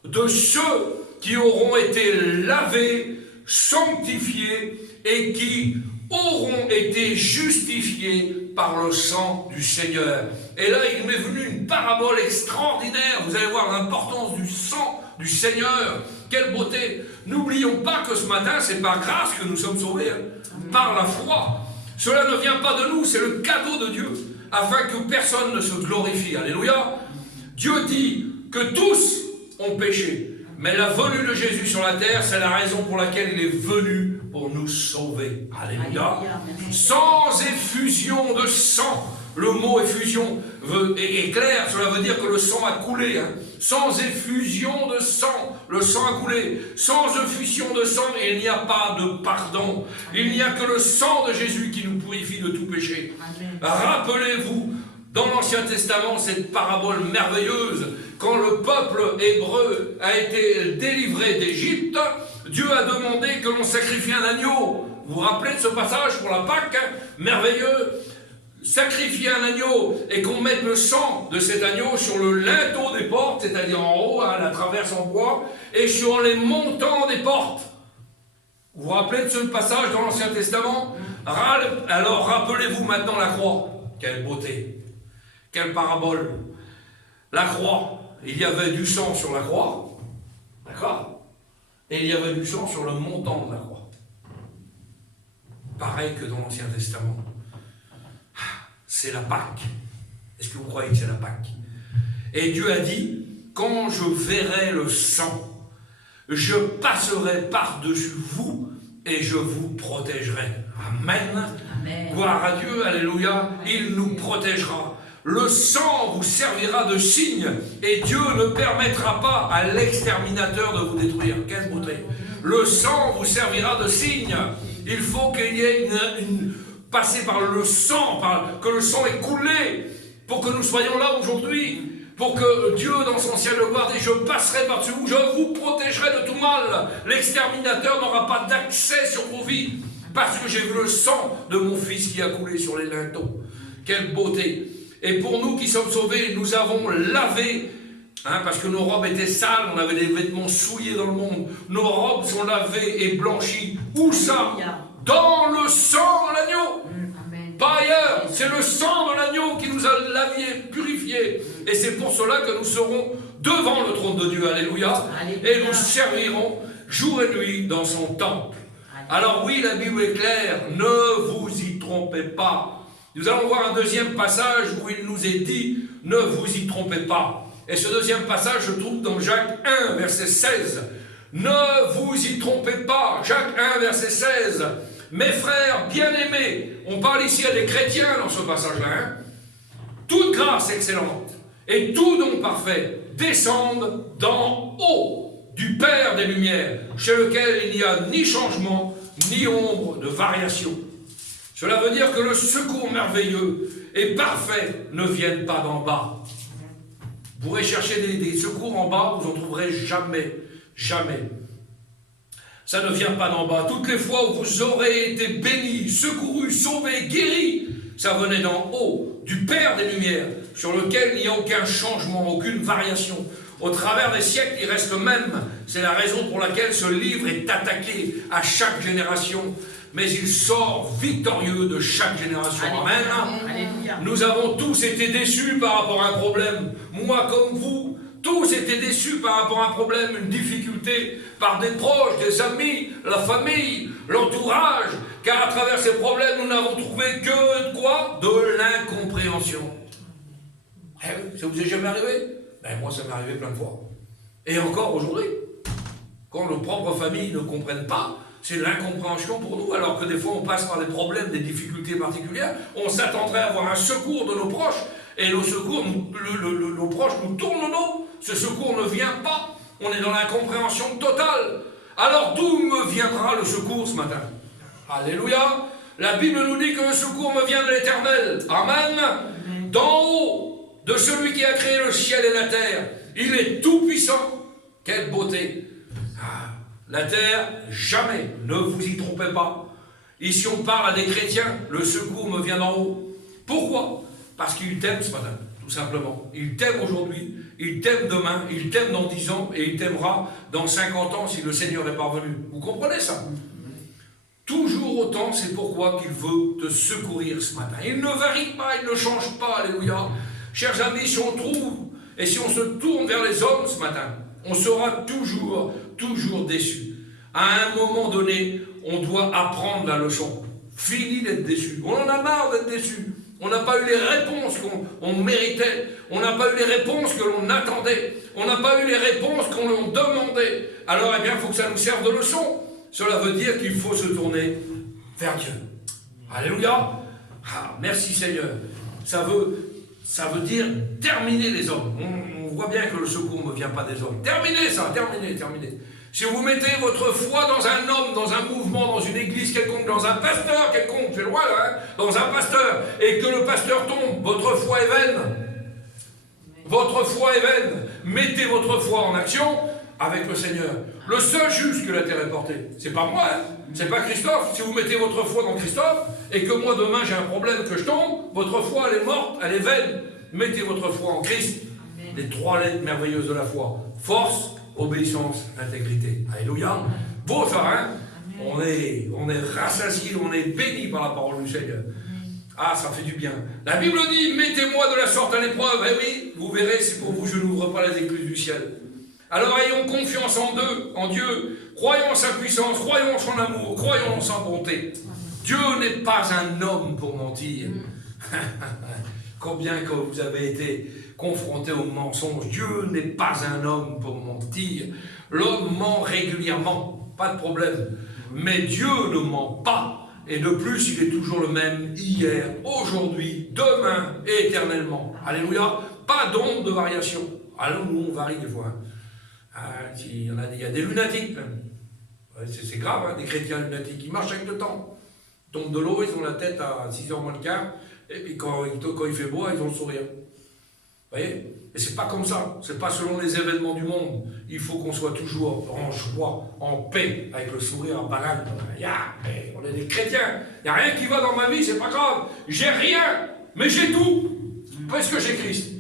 de ceux qui auront été lavés, sanctifiés et qui auront été justifiés par le sang du Seigneur. Et là, il m'est venu une parabole extraordinaire. Vous allez voir l'importance du sang du Seigneur. Quelle beauté! N'oublions pas que ce matin, c'est par grâce que nous sommes sauvés, par la foi. Cela ne vient pas de nous, c'est le cadeau de Dieu, afin que personne ne se glorifie. Alléluia! Dieu dit que tous ont péché. Mais la venue de Jésus sur la terre, c'est la raison pour laquelle il est venu pour nous sauver. Alléluia. Sans effusion de sang. Le mot effusion est clair, cela veut dire que le sang a coulé. Sans effusion de sang, le sang a coulé. Sans effusion de sang, il n'y a pas de pardon. Il n'y a que le sang de Jésus qui nous purifie de tout péché. Rappelez-vous, dans l'Ancien Testament, cette parabole merveilleuse, quand le peuple hébreu a été délivré d'Égypte, Dieu a demandé que l'on sacrifie un agneau. Vous vous rappelez de ce passage pour la Pâque, merveilleux? Sacrifier un agneau et qu'on mette le sang de cet agneau sur le linteau des portes, c'est-à-dire en haut, la traverse en bois, et sur les montants des portes. Vous vous rappelez de ce passage dans l'Ancien Testament? Alors rappelez-vous maintenant la croix. Quelle beauté! Quelle parabole! La croix, il y avait du sang sur la croix, d'accord? Et il y avait du sang sur le montant de la croix. Pareil que dans l'Ancien Testament. C'est la Pâque. Est-ce que vous croyez que c'est la Pâque? Et Dieu a dit, quand je verrai le sang, je passerai par-dessus vous et je vous protégerai. Amen. Amen. Gloire à Dieu, alléluia, il nous protégera. Le sang vous servira de signe et Dieu ne permettra pas à l'exterminateur de vous détruire. Quelle beauté! Le sang vous servira de signe. Il faut qu'il y ait passer par le sang, que le sang ait coulé pour que nous soyons là aujourd'hui. Pour que Dieu, dans son ciel de gloire, dise, je passerai par-dessus vous, je vous protégerai de tout mal. L'exterminateur n'aura pas d'accès sur vos vies, parce que j'ai vu le sang de mon fils qui a coulé sur les linteaux. Quelle beauté! Et pour nous qui sommes sauvés, nous avons lavé, parce que nos robes étaient sales, on avait des vêtements souillés dans le monde. Nos robes sont lavées et blanchies. Où ça? Dans le sang de l'agneau. Pas ailleurs. C'est le sang de l'agneau qui nous a lavés, purifiés. Et c'est pour cela que nous serons devant le trône de Dieu. Alléluia. Et nous servirons jour et nuit dans son temple. Alors oui, la Bible est claire. Ne vous y trompez pas. Nous allons voir un deuxième passage où il nous est dit « Ne vous y trompez pas ». Et ce deuxième passage se trouve dans Jacques 1, verset 16. « Ne vous y trompez pas ». Jacques 1, verset 16. « Mes frères bien-aimés », on parle ici à des chrétiens dans ce passage-là, toute grâce excellente et tout don parfait descendent d'en haut du Père des Lumières, chez lequel il n'y a ni changement, ni ombre de variation. Cela veut dire que le secours merveilleux et parfait ne viennent pas d'en bas. Vous pourrez chercher des secours en bas, vous n'en trouverez jamais. Jamais. Ça ne vient pas d'en bas. Toutes les fois où vous aurez été bénis, secourus, sauvés, guéris, ça venait d'en haut, du Père des Lumières, sur lequel il n'y a aucun changement, aucune variation. Au travers des siècles, il reste le même. C'est la raison pour laquelle ce livre est attaqué à chaque génération. Mais il sort victorieux de chaque génération. Amen. Alléluia. Nous avons tous été déçus par rapport à un problème. Moi comme vous, tous étaient déçus par rapport à un problème, une difficulté, par des proches, des amis, la famille, l'entourage. Car à travers ces problèmes, nous n'avons trouvé que quoi? De l'incompréhension. Ça vous est jamais arrivé? Moi, ça m'est arrivé plein de fois. Et encore aujourd'hui, quand nos propres familles ne comprennent pas, c'est l'incompréhension pour nous, alors que des fois on passe par des problèmes, des difficultés particulières, on s'attendrait à avoir un secours de nos proches, et nos secours, nos proches nous tournent le dos, ce secours ne vient pas, on est dans l'incompréhension totale. Alors d'où me viendra le secours ce matin? Alléluia. La Bible nous dit que le secours me vient de l'Éternel. Amen. D'en haut, de celui qui a créé le ciel et la terre. Il est tout puissant. Quelle beauté. La terre, jamais, ne vous y trompez pas. Ici on parle à des chrétiens, le secours me vient d'en haut. Pourquoi? Parce qu'il t'aime ce matin, tout simplement. Il t'aime aujourd'hui, il t'aime demain, il t'aime dans 10 ans, et il t'aimera dans 50 ans si le Seigneur est parvenu. Vous comprenez ça? Toujours autant, c'est pourquoi qu'il veut te secourir ce matin. Il ne varie pas, il ne change pas, alléluia. Chers amis, si on trouve, et si on se tourne vers les hommes ce matin, on sera toujours déçu. À un moment donné, on doit apprendre la leçon. Fini d'être déçu. On en a marre d'être déçu. On n'a pas eu les réponses qu'on méritait. On n'a pas eu les réponses que l'on attendait. On n'a pas eu les réponses qu'on l'on demandait. Alors, eh bien, il faut que ça nous serve de leçon. Cela veut dire qu'il faut se tourner vers Dieu. Alléluia. Merci Seigneur. Ça veut dire terminer les hommes. On voit bien que le secours ne vient pas des hommes. Terminez ça, terminez. Si vous mettez votre foi dans un homme, dans un mouvement, dans une église quelconque, dans un pasteur quelconque, c'est loin là, dans un pasteur, et que le pasteur tombe, votre foi est vaine. Votre foi est vaine. Mettez votre foi en action avec le Seigneur. Le seul juste que la terre est portée, c'est pas moi, c'est pas Christophe. Si vous mettez votre foi dans Christophe, et que moi demain j'ai un problème, que je tombe, votre foi elle est morte, elle est vaine. Mettez votre foi en Christ. Amen. Les 3 lettres merveilleuses de la foi. Force, obéissance, intégrité. Alléluia. Beau ça, hein? On est rassasié, on est béni par la parole du Seigneur. Ça fait du bien. La Bible dit, mettez-moi de la sorte à l'épreuve. Eh oui, vous verrez si pour vous je n'ouvre pas les écluses du ciel. Alors ayons confiance en Dieu, croyons en sa puissance, croyons en son amour, croyons en sa bonté. Dieu n'est pas un homme pour mentir. Combien que vous avez été confronté au mensonge, Dieu n'est pas un homme pour mentir. L'homme ment régulièrement, pas de problème. Mais Dieu ne ment pas. Et de plus, il est toujours le même hier, aujourd'hui, demain et éternellement. Alléluia. Pas d'onde de variation. Alors nous, on varie des fois. Il y a des lunatiques même. C'est grave, hein, des chrétiens lunatiques. Ils marchent avec le temps. Ils tombent de l'eau, ils ont la tête à 6h moins le quart. Et puis quand il fait beau, ils ont le sourire. Vous voyez? Mais c'est pas comme ça. C'est pas selon les événements du monde. Il faut qu'on soit toujours en joie, en paix, avec le sourire en banane. On est des chrétiens. Il n'y a rien qui va dans ma vie, c'est pas grave. J'ai rien, mais j'ai tout. parce que j'ai Christ.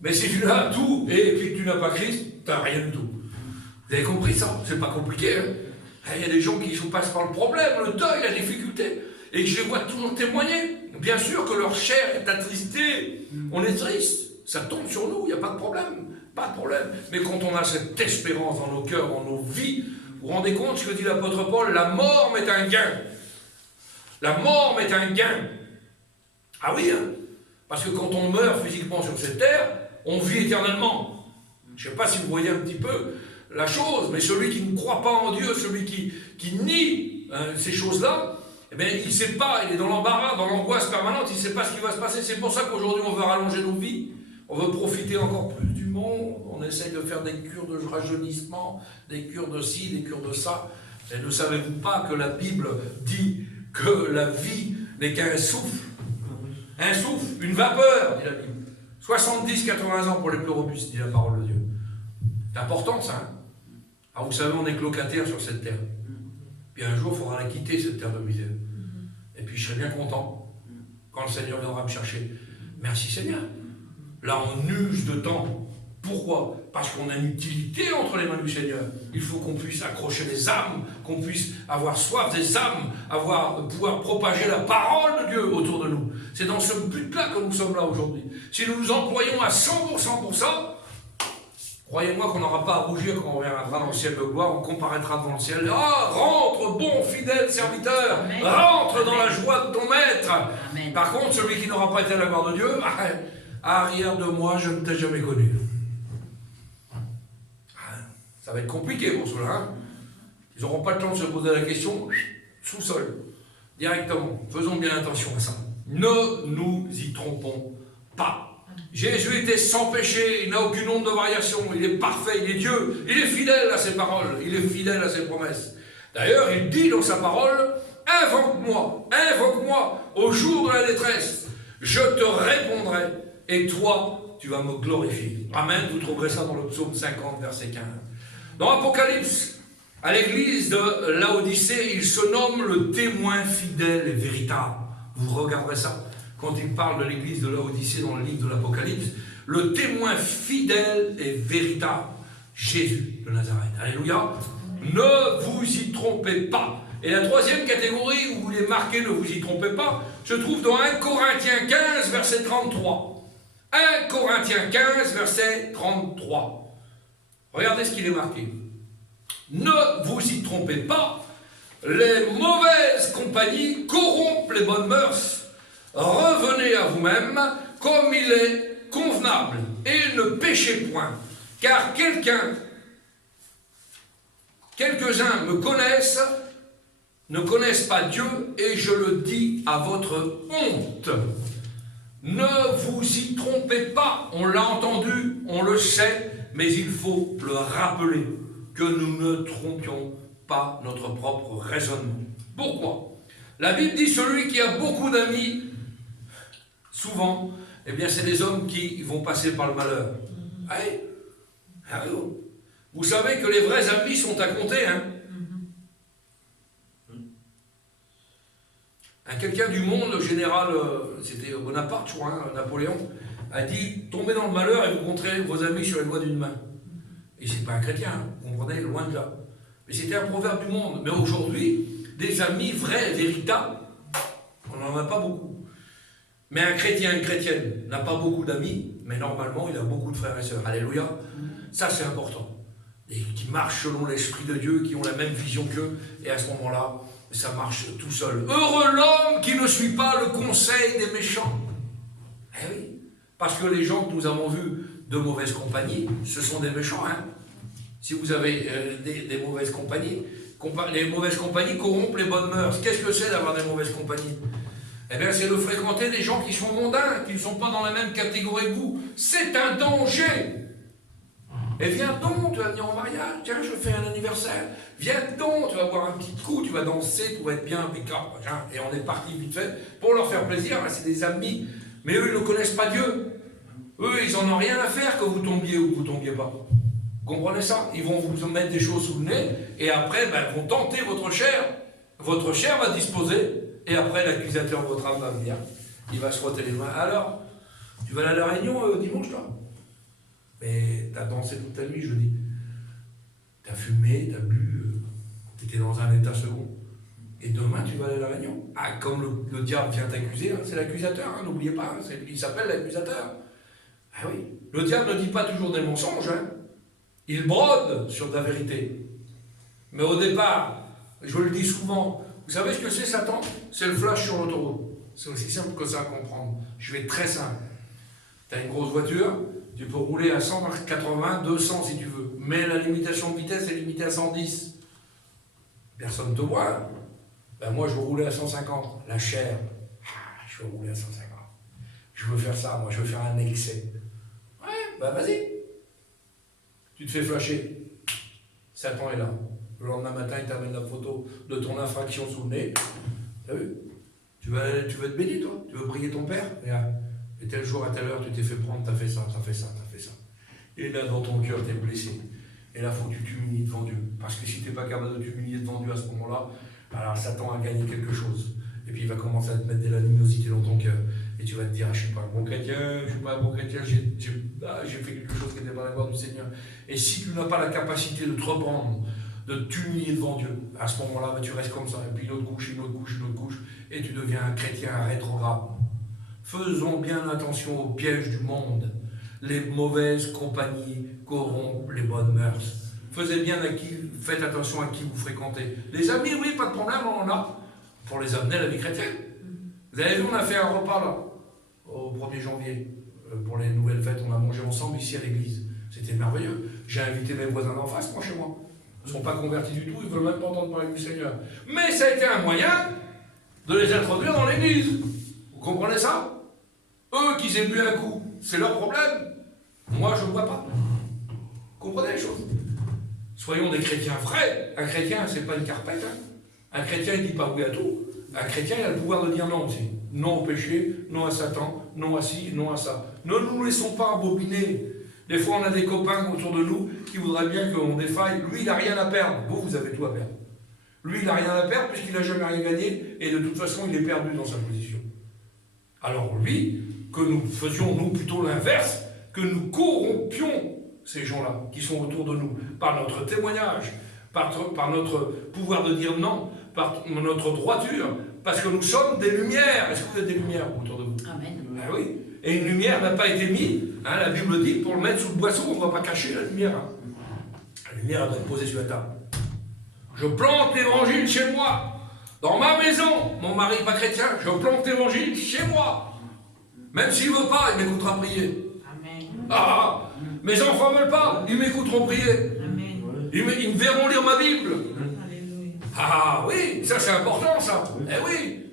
Mais si tu as tout et puis que tu n'as pas Christ, tu n'as rien du tout. Vous avez compris ça? C'est pas compliqué. Hein? Il y a des gens qui passent par le problème, le deuil, la difficulté, et que je les vois toujours témoigner. Bien sûr que leur chair est attristée. On est triste. Ça tombe sur nous, il n'y a pas de problème. Pas de problème. Mais quand on a cette espérance dans nos cœurs, dans nos vies, vous vous rendez compte ce que dit l'apôtre Paul? La mort m'est un gain. La mort m'est un gain. Ah oui, hein? Parce que quand on meurt physiquement sur cette terre, on vit éternellement. Je ne sais pas si vous voyez un petit peu la chose, mais celui qui ne croit pas en Dieu, celui qui nie ces choses-là, eh bien, il ne sait pas, il est dans l'embarras, dans l'angoisse permanente, il ne sait pas ce qui va se passer. C'est pour ça qu'aujourd'hui, on veut rallonger nos vies, on veut profiter encore plus du monde, on essaye de faire des cures de rajeunissement, des cures de ci, des cures de ça. Et ne savez-vous pas que la Bible dit que la vie n'est qu'un souffle? Un souffle, une vapeur, dit la Bible. 70-80 ans pour les plus robustes, dit la parole de Dieu. C'est important, ça. Hein? Alors, vous savez, on est que locataire sur cette terre. Puis un jour, il faudra la quitter, cette terre de misère. Et puis, je serai bien content quand le Seigneur viendra me chercher. Merci, Seigneur. Là, on use de temps. Pourquoi? Parce qu'on a une utilité entre les mains du Seigneur. Il faut qu'on puisse accrocher les âmes, qu'on puisse avoir soif des âmes, pouvoir propager la parole de Dieu autour de nous. C'est dans ce but-là que nous sommes là aujourd'hui. Si nous nous employons à 100% pour ça, croyez-moi qu'on n'aura pas à rougir quand on viendra dans le ciel de gloire, on comparaîtra devant le ciel. Ah, rentre, bon, fidèle serviteur, Amen. Rentre dans la joie de ton maître. Amen. Par contre, celui qui n'aura pas été à la gloire de Dieu, arrière de moi, je ne t'ai jamais connu. Ça va être compliqué pour cela. Hein? Ils n'auront pas le temps de se poser la question, sous-sol, directement. Faisons bien attention à ça. Ne nous y trompons pas. Jésus était sans péché, il n'a aucune onde de variation, il est parfait, il est Dieu, il est fidèle à ses paroles, il est fidèle à ses promesses. D'ailleurs, il dit dans sa parole, invoque-moi au jour de la détresse, je te répondrai, et toi, tu vas me glorifier. Amen, vous trouverez ça dans le psaume 50, verset 15. Dans l'Apocalypse, à l'église de Laodicée, il se nomme le témoin fidèle et véritable. Vous regarderez ça quand il parle de l'église de Laodicée dans le livre de l'Apocalypse. Le témoin fidèle et véritable, Jésus de Nazareth. Alléluia. Ne vous y trompez pas. Et la troisième catégorie où il est marqué ne vous y trompez pas, se trouve dans 1 Corinthiens 15, verset 33. 1 Corinthiens 15, verset 33. Regardez ce qu'il est marqué. Ne vous y trompez pas, les mauvaises compagnies corrompent les bonnes mœurs. Revenez à vous-même comme il est convenable et ne péchez point. Car quelques-uns me connaissent, ne connaissent pas Dieu, et je le dis à votre honte. Ne vous y trompez pas, on l'a entendu, on le sait, mais il faut le rappeler que nous ne trompions pas notre propre raisonnement. Pourquoi? La Bible dit celui qui a beaucoup d'amis, souvent, eh bien c'est des hommes qui vont passer par le malheur. Allez. Vous savez que les vrais amis sont à compter, hein? Quelqu'un du monde, le général, c'était Bonaparte, je crois, hein, Napoléon, a dit « Tombez dans le malheur et vous compterez vos amis sur les doigts d'une main ». Et c'est pas un chrétien, hein, vous comprenez, loin de là. Mais c'était un proverbe du monde. Mais aujourd'hui, des amis vrais, véritables, on n'en a pas beaucoup. Mais un chrétien, une chrétienne n'a pas beaucoup d'amis, mais normalement, il a beaucoup de frères et sœurs. Alléluia. Ça, c'est important. Et qui marchent selon l'Esprit de Dieu, qui ont la même vision qu'eux, et à ce moment-là, ça marche tout seul. Heureux l'homme qui ne suit pas le conseil des méchants. Eh oui, parce que les gens que nous avons vus de mauvaise compagnie, ce sont des méchants. Hein. Si vous avez des mauvaises compagnies, les mauvaises compagnies corrompent les bonnes mœurs. Qu'est-ce que c'est d'avoir des mauvaises compagnies? Eh bien, c'est de fréquenter des gens qui sont mondains, qui ne sont pas dans la même catégorie que vous. C'est un danger. Et viens donc, tu vas venir au mariage, tiens, je fais un anniversaire. Viens donc, tu vas boire un petit coup, tu vas danser, tu vas être bien impeccable. Et on est parti vite fait pour leur faire plaisir. C'est des amis. Mais eux, ils ne connaissent pas Dieu. Eux, ils n'en ont rien à faire que vous tombiez ou que vous ne tombiez pas. Vous comprenez ça? Ils vont vous mettre des choses sous le nez et après, ils vont tenter votre chair. Votre chair va disposer et après, l'accusateur de votre âme va venir. Il va se frotter les mains. Alors, Tu vas aller à la réunion dimanche, toi? Mais t'as dansé toute ta nuit jeudi. T'as fumé, t'as bu, t'étais dans un état second. Et demain, tu vas aller à la réunion. Ah, comme le diable vient t'accuser, hein, c'est l'accusateur, hein, n'oubliez pas, hein, il s'appelle l'accusateur. Ah oui, le diable ne dit pas toujours des mensonges, hein. Il brode sur ta vérité. Mais au départ, je le dis souvent, vous savez ce que c'est Satan? C'est le flash sur l'autoroute. C'est aussi simple que ça à comprendre. Je vais être très simple. Tu as une grosse voiture, tu peux rouler à 180, 200 si tu veux. Mais la limitation de vitesse est limitée à 110. Personne ne te voit. Hein. Ben moi, je veux rouler à 150. La chair, je veux rouler à 150. Je veux faire ça, moi, je veux faire un excès. Ouais, ben vas-y. Tu te fais flasher. Satan est là. Le lendemain matin, il t'amène la photo de ton infraction sous le nez. T'as vu? Tu veux être béni, toi? Tu veux prier ton Père? Regarde. Et tel jour à telle heure, tu t'es fait prendre, t'as fait ça, t'as fait ça, t'as fait ça. Et là, dans ton cœur, t'es blessé. Et là, il faut que tu t'humilies devant Dieu. Parce que si tu n'es pas capable de t'humilier devant Dieu à ce moment-là, alors Satan a gagné quelque chose. Et puis il va commencer à te mettre de la luminosité dans ton cœur. Et tu vas te dire, je ne suis pas un bon chrétien, je ne suis pas un bon chrétien, j'ai fait quelque chose qui n'était pas la gloire du Seigneur. Et si tu n'as pas la capacité de te reprendre, de t'humilier devant Dieu, à ce moment-là, tu restes comme ça. Et puis une autre couche, une autre couche, une autre couche. Et tu deviens un chrétien, un rétrograde. Faisons bien attention aux pièges du monde. Les mauvaises compagnies corrompent les bonnes mœurs. Faites attention à qui vous fréquentez. Les amis, oui, pas de problème, on en a. Pour les amener à la vie chrétienne. Vous avez vu, on a fait un repas là, au 1er janvier. Pour les nouvelles fêtes, on a mangé ensemble ici à l'église. C'était merveilleux. J'ai invité mes voisins d'en face, moi, chez moi. Ils ne sont pas convertis du tout, ils ne veulent même pas entendre parler du Seigneur. Mais ça a été un moyen de les introduire dans l'église. Vous comprenez ça? Eux qui aient bu un coup, c'est leur problème. Moi, je ne vois pas. Vous comprenez les choses? Soyons des chrétiens vrais. Un chrétien, c'est pas une carpette. Hein. Un chrétien, il ne dit pas oui à tout. Un chrétien, il a le pouvoir de dire non aussi. Non au péché, non à Satan, non à ci, non à ça. Ne nous laissons pas embobiner. Des fois, on a des copains autour de nous qui voudraient bien qu'on défaille. Lui, il n'a rien à perdre. Vous avez tout à perdre. Lui, il n'a rien à perdre puisqu'il n'a jamais rien gagné et de toute façon, il est perdu dans sa position. Alors lui, que nous faisions, nous, plutôt l'inverse, que nous corrompions ces gens-là qui sont autour de nous, par notre témoignage, par notre pouvoir de dire non, par notre droiture, parce que nous sommes des lumières. Est-ce que vous êtes des lumières autour de vous? Amen. Ah oui. Et une lumière n'a pas été mise, hein, la Bible dit, pour le mettre sous le boisseau, on ne va pas cacher la lumière. Hein. La lumière, elle doit être posée sur la table. Je plante l'évangile chez moi, dans ma maison. Mon mari n'est pas chrétien, je plante l'évangile chez moi. Même s'il ne veut pas, il m'écoutera prier. Amen. Ah, mes enfants ne veulent pas, ils m'écouteront prier. Amen. Ils me verront lire ma Bible. Alléluia. Ah oui, ça c'est important ça. Eh oui.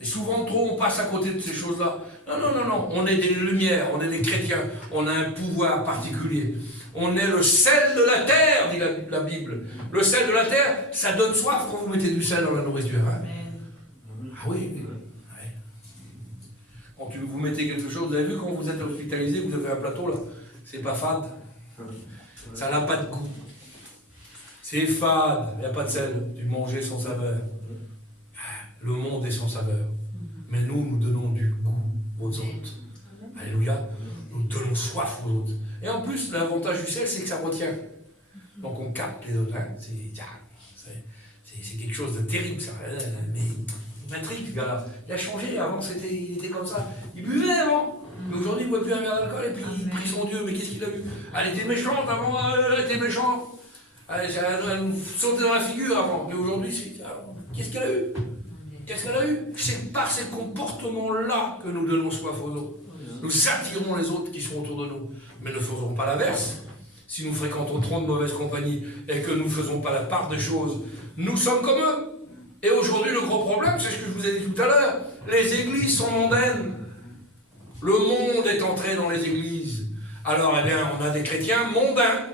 Et souvent trop on passe à côté de ces choses-là. Non, on est des lumières, on est des chrétiens, on a un pouvoir particulier. On est le sel de la terre, dit la Bible. Le sel de la terre, ça donne soif quand vous mettez du sel dans la nourriture. Hein. Ah oui. Quand vous mettez quelque chose, vous avez vu quand vous êtes hospitalisé, vous avez un plateau là, c'est pas fade. Ça n'a pas de goût. C'est fade, il n'y a pas de sel, du manger sans saveur. Le monde est sans saveur. Mais nous donnons du goût aux autres. Alléluia. Nous donnons soif aux autres. Et en plus, l'avantage du sel, c'est que ça retient. Donc on capte les autres. Hein. C'est quelque chose de terrible, ça. Mais il m'intrigue, ce gars-là. Il a changé. Avant, il était comme ça. Il buvait avant. Mais aujourd'hui, il ne boit plus un verre d'alcool et puis il prie son Dieu. Mais qu'est-ce qu'il a eu? Elle était méchante avant. Elle était méchante. Elle nous sautait dans la figure avant. Mais aujourd'hui, qu'est-ce qu'elle a eu? Qu'est-ce qu'elle a eu? C'est par ces comportements-là que nous donnons soif aux autres. Nous attirons les autres qui sont autour de nous. Mais ne faisons pas l'inverse. Si nous fréquentons trop de mauvaises compagnies et que nous ne faisons pas la part des choses, nous sommes comme eux. Et aujourd'hui, le gros problème, c'est ce que je vous ai dit tout à l'heure. Les églises sont mondaines. Le monde est entré dans les églises. Alors, eh bien, on a des chrétiens mondains.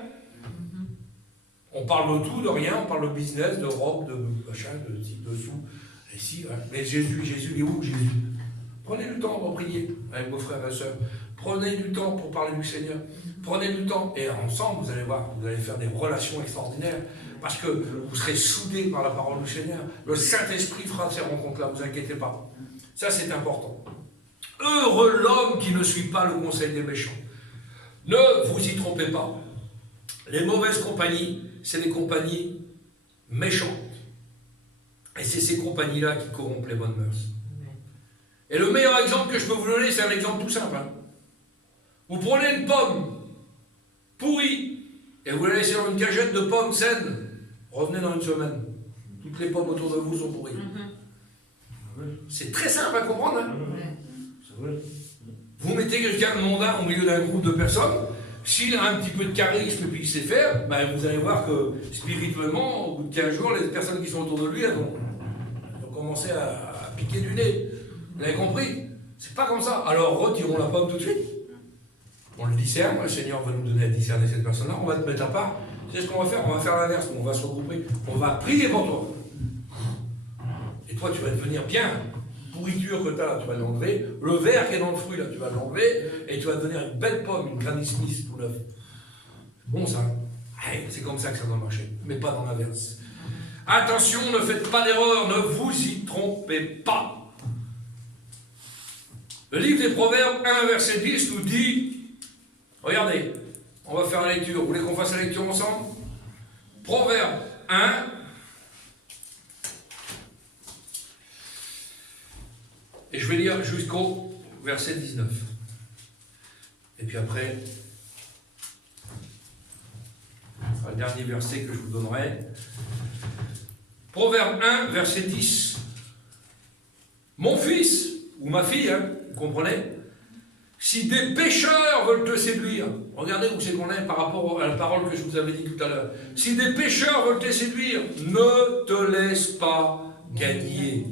On parle de tout, de rien. On parle de business, de robe, de machin, de ci, de sous. Et si, hein. Mais Jésus, il est où Jésus? Prenez du temps pour prier avec vos frères et sœurs. Prenez du temps pour parler du Seigneur. Prenez du temps. Et ensemble, vous allez voir, vous allez faire des relations extraordinaires. Parce que vous serez soudés par la parole du Seigneur. Le Saint-Esprit fera ces rencontres-là, ne vous inquiétez pas. Ça, c'est important. Heureux l'homme qui ne suit pas le conseil des méchants. Ne vous y trompez pas. Les mauvaises compagnies, c'est les compagnies méchantes. Et c'est ces compagnies-là qui corrompent les bonnes mœurs. Et le meilleur exemple que je peux vous donner, c'est un exemple tout simple. Vous prenez une pomme pourrie et vous la laissez dans une cagette de pommes saines. Revenez dans une semaine. Toutes les pommes autour de vous sont pourries. C'est très simple à comprendre. Vous mettez quelqu'un de mondain au milieu d'un groupe de personnes. S'il a un petit peu de charisme et puis il sait faire, ben vous allez voir que spirituellement, au bout de 15 jours, les personnes qui sont autour de lui, elles vont commencer à piquer du nez. Vous avez compris? C'est pas comme ça. Alors retirons la pomme tout de suite. On le discerne, le Seigneur va nous donner à discerner cette personne-là, on va te mettre à part. C'est ce qu'on va faire, on va faire l'inverse, on va se regrouper, on va prier pour toi. Et toi, tu vas devenir bien. Pourriture que tu as là, tu vas l'enlever. Le verre qui est dans le fruit, là, tu vas l'enlever. Et tu vas devenir une belle pomme, une Granny Smith tout neuf. C'est bon ça. C'est comme ça que ça doit marcher, mais pas dans l'inverse. Attention, ne faites pas d'erreur, ne vous y trompez pas. Le livre des Proverbes 1, verset 10 nous dit, regardez, on va faire la lecture. Vous voulez qu'on fasse la lecture ensemble? Proverbe 1, et je vais lire jusqu'au verset 19. Et puis après, ce sera le dernier verset que je vous donnerai. Proverbe 1, verset 10. Mon fils, ou ma fille, vous comprenez? Si des pécheurs veulent te séduire, regardez où c'est qu'on est par rapport à la parole que je vous avais dit tout à l'heure. Si des pécheurs veulent te séduire, ne te laisse pas gagner.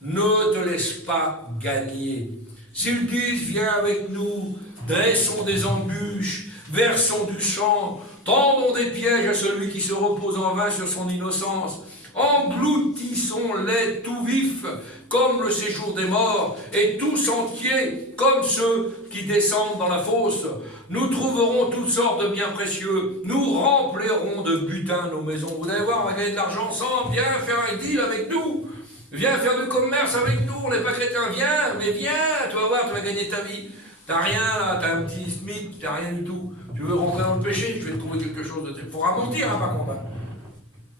Ne te laisse pas gagner. S'ils disent, viens avec nous, dressons des embûches, versons du sang, tendons des pièges à celui qui se repose en vain sur son innocence, engloutissons-les tout vifs, comme le séjour des morts, et tous entiers, comme ceux qui descendent dans la fosse. Nous trouverons toutes sortes de biens précieux, nous remplirons de butin nos maisons. Vous allez voir, on va gagner de l'argent ensemble, viens faire un deal avec nous. Viens faire du commerce avec nous, on n'est pas chrétiens, viens, mais viens, tu vas voir, tu vas gagner ta vie. T'as rien là, t'as un petit SMIC, t'as rien du tout. Tu veux rentrer dans le péché, je vais te trouver quelque chose de... Il faudra mentir, par contre.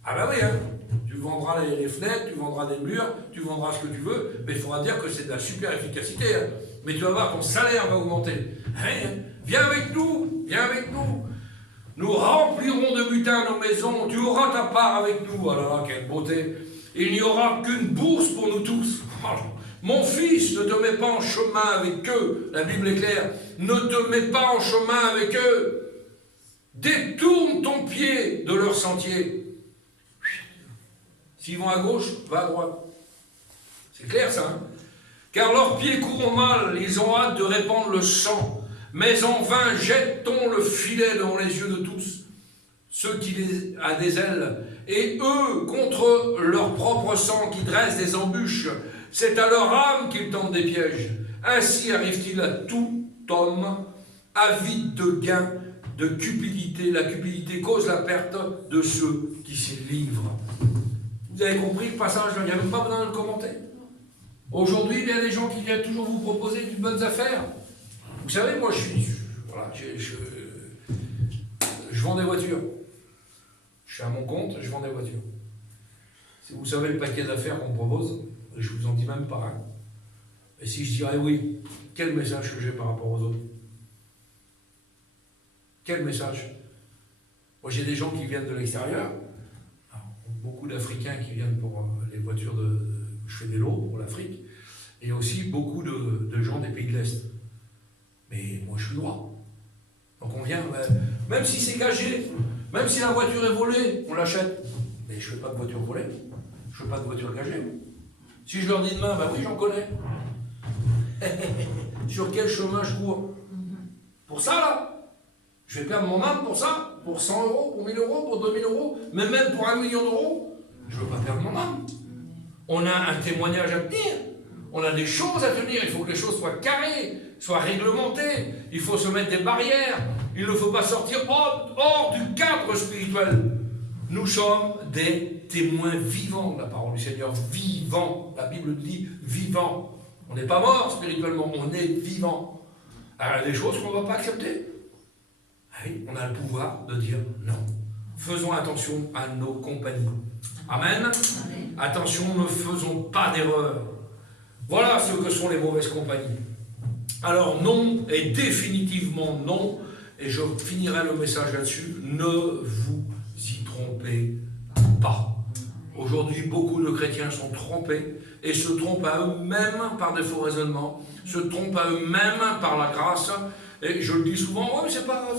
Ah bah oui, tu vendras les fenêtres, tu vendras des murs, tu vendras ce que tu veux, mais il faudra dire que c'est de la super efficacité. Mais tu vas voir, ton salaire va augmenter. Viens avec nous, viens avec nous. Nous remplirons de butin nos maisons, tu auras ta part avec nous. Ah là là, quelle beauté. Il n'y aura qu'une bourse pour nous tous. Mon fils, ne te mets pas en chemin avec eux. La Bible est claire. Ne te mets pas en chemin avec eux. Détourne ton pied de leur sentier. S'ils vont à gauche, va à droite. C'est clair ça, Car leurs pieds courent mal, ils ont hâte de répandre le sang. Mais en vain, jette-t-on le filet devant les yeux de tous. Ceux qui a des ailes, et eux, contre leur propre sang, qui dressent des embûches, c'est à leur âme qu'ils tentent des pièges. Ainsi arrive-t-il à tout homme, avide de gain, de cupidité. La cupidité cause la perte de ceux qui s'y livrent. Vous avez compris le passage, il n'y a même pas besoin de le commenter. Aujourd'hui, il y a des gens qui viennent toujours vous proposer de bonnes affaires. Vous savez, moi, je vends des voitures. Je suis à mon compte, je vends des voitures. Si vous savez le paquet d'affaires qu'on me propose, je vous en dis même pas un. Et si je dirais oui, quel message que j'ai par rapport aux autres? Quel message? Moi, j'ai des gens qui viennent de l'extérieur. Beaucoup d'Africains qui viennent pour les voitures je fais des lots pour l'Afrique. Et aussi beaucoup de gens des pays de l'Est. Mais moi, je suis droit. Donc on vient, même si c'est gagé, même si la voiture est volée, on l'achète. Mais je ne fais pas de voiture volée. Je ne fais pas de voiture gagée. Si je leur dis demain, ben oui, j'en connais. Sur quel chemin je cours? Pour ça, là, je vais perdre mon âme pour ça, pour 100 euros, pour 1000 euros, pour 2000 euros, mais même pour 1 million d'euros, je ne veux pas perdre mon âme. On a un témoignage à tenir. On a des choses à tenir. Il faut que les choses soient carrées, soient réglementées. Il faut se mettre des barrières. Il ne faut pas sortir hors du cadre spirituel. Nous sommes des témoins vivants de la parole du Seigneur. Vivants. La Bible dit vivants. On n'est pas mort spirituellement, on est vivant. Alors, il y a des choses qu'on ne va pas accepter. Ah oui, on a le pouvoir de dire non. Faisons attention à nos compagnies. Amen. Attention, ne faisons pas d'erreur. Voilà ce que sont les mauvaises compagnies. Alors non, et définitivement non, et je finirai le message là-dessus, ne vous y trompez pas. Aujourd'hui, beaucoup de chrétiens sont trompés et se trompent à eux-mêmes par des faux raisonnements, se trompent à eux-mêmes par la grâce, et je le dis souvent, ouais, c'est pas...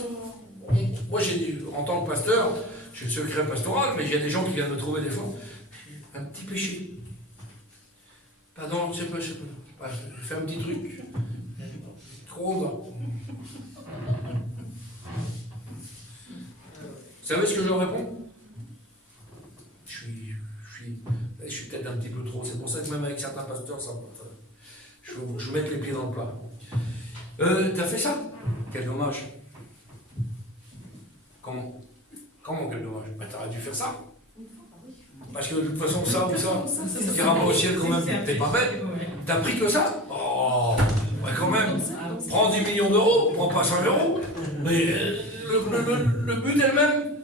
Moi, j'ai dit, en tant que pasteur, je suis le secret pastoral, mais il y a des gens qui viennent me trouver des fois, un petit péché. Pardon, je sais pas, je fais un petit truc. Trop bas. Vous savez ce que je leur réponds? Je suis peut-être un petit peu trop, c'est pour ça que même avec certains pasteurs, je mets les pieds dans le plat. T'as fait ça? Quel dommage. Comment quel dommage? Ben, t'aurais dû faire ça. Parce que de toute façon, ça ou ça, tu iras pas au ciel quand même. T'es pas bête. T'as pris que ça? Oh, ouais, quand même. Prends 10 millions d'euros, prends pas 5 euros. Mais le but est le même.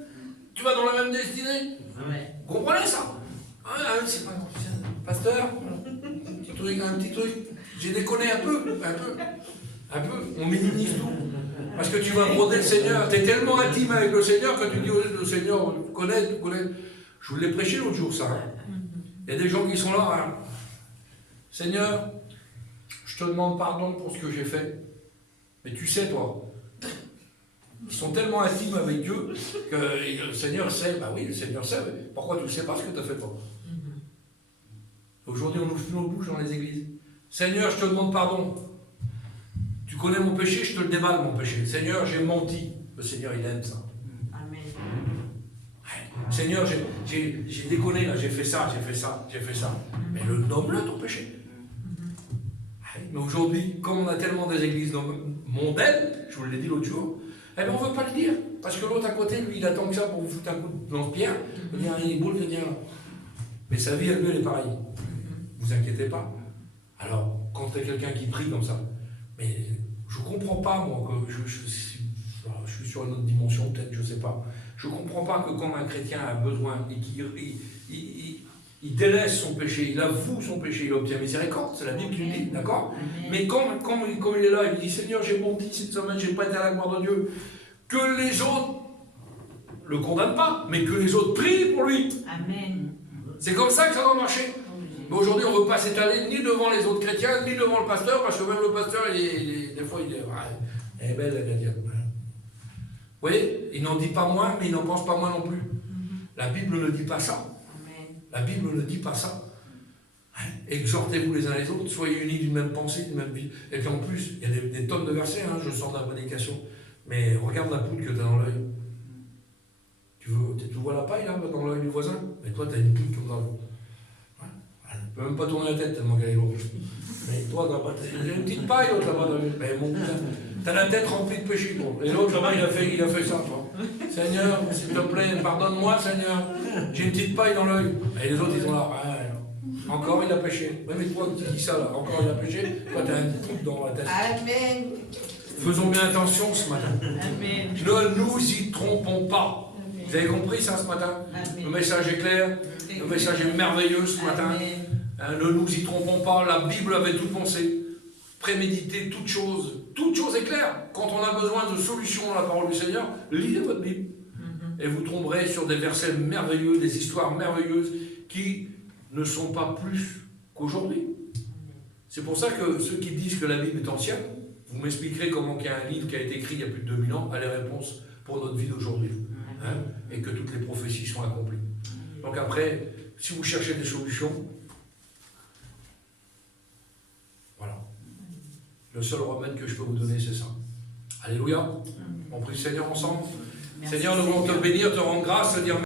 Tu vas dans la même destinée. Vous comprenez ça? C'est pas pasteur, un petit truc. J'ai déconné un peu. On minimise tout. Parce que tu vas broder le Seigneur. Tu es tellement intime avec le Seigneur que tu dis au Seigneur, tu connais. Je vous l'ai prêché l'autre jour, ça. Il y a des gens qui sont là. Hein. Seigneur, je te demande pardon pour ce que j'ai fait. Mais tu sais, toi. Ils sont tellement intimes avec Dieu que le Seigneur sait. Ben oui, le Seigneur sait. Mais pourquoi tu ne sais pas ce que tu as fait, toi? Aujourd'hui, on ouvre nos bouches dans les églises. Seigneur, je te demande pardon. Tu connais mon péché, je te le déballe, mon péché. Seigneur, j'ai menti. Le Seigneur, il aime ça. Amen. Seigneur, j'ai déconné, là, j'ai fait ça. Mais nomme-le, ton péché. Mais aujourd'hui, comme on a tellement des églises mondaines, je vous l'ai dit l'autre jour, eh bien, on ne veut pas le dire. Parce que l'autre à côté, lui, il attend que ça pour vous foutre un coup de lance-pierre. Il dit, il est beau, il vient là. Mais sa vie, elle est pareille. Vous inquiétez pas. Alors, quand tu es quelqu'un qui prie comme ça, mais je ne comprends pas, moi, que je suis sur une autre dimension, peut-être, je ne sais pas. Je ne comprends pas que quand un chrétien a besoin et qu'il délaisse son péché, il avoue son péché, il obtient miséricorde, c'est la Bible qui le dit, d'accord? Mais quand il est là, il dit, Seigneur, j'ai menti cette semaine, je n'ai pas été à la gloire de Dieu, que les autres ne le condamnent pas, mais que les autres prient pour lui. Amen. C'est comme ça que ça doit marcher. Mais aujourd'hui, on ne veut pas s'étaler ni devant les autres chrétiens, ni devant le pasteur, parce que même le pasteur, des fois, il dit, elle est belle la chrétienne. Vous voyez, il n'en dit pas moins, mais il n'en pense pas moins non plus. La Bible ne dit pas ça. La Bible ne dit pas ça. Exhortez-vous les uns les autres, soyez unis d'une même pensée, d'une même vie. Et puis en plus, il y a des tonnes de versets, je sors de la prédication. Mais regarde la poudre que tu as dans l'œil. Tu vois la paille là, dans l'œil du voisin? Mais toi, tu as une poudre comme dans l'œil. Elle ne peut même pas tourner la tête tellement qu'elle est lourde. Mais toi, j'ai une petite paille l'autre là-bas. Mais mon cousin, t'as la tête remplie de péché. Et l'autre là-bas, il a fait ça, toi. Seigneur, s'il te plaît, pardonne-moi, Seigneur. J'ai une petite paille dans l'œil. Et les autres, ils sont là. Encore il a péché. Oui, mais toi, tu dis ça là. Encore il a péché. Toi, tu as une poudre dans la tête. Amen. Faisons bien attention ce matin. Amen. Ne nous y trompons pas. Amen. Vous avez compris ça ce matin? Amen. Le message est clair. Le message est merveilleux ce matin. Ne nous y trompons pas. La Bible avait tout pensé. Préméditer toute chose. Toute chose est claire. Quand on a besoin de solutions dans la parole du Seigneur, lisez votre Bible. Et vous tomberez sur des versets merveilleux, des histoires merveilleuses qui ne sont pas plus qu'aujourd'hui. C'est pour ça que ceux qui disent que la Bible est ancienne, vous m'expliquerez comment il y a un livre qui a été écrit il y a plus de 2000 ans, a les réponses pour notre vie d'aujourd'hui. Et que toutes les prophéties sont accomplies. Donc après, si vous cherchez des solutions, voilà. Le seul remède que je peux vous donner, c'est ça. Alléluia. On prie le Seigneur ensemble. Merci, Seigneur, nous voulons te bénir, te rendre grâce, te dire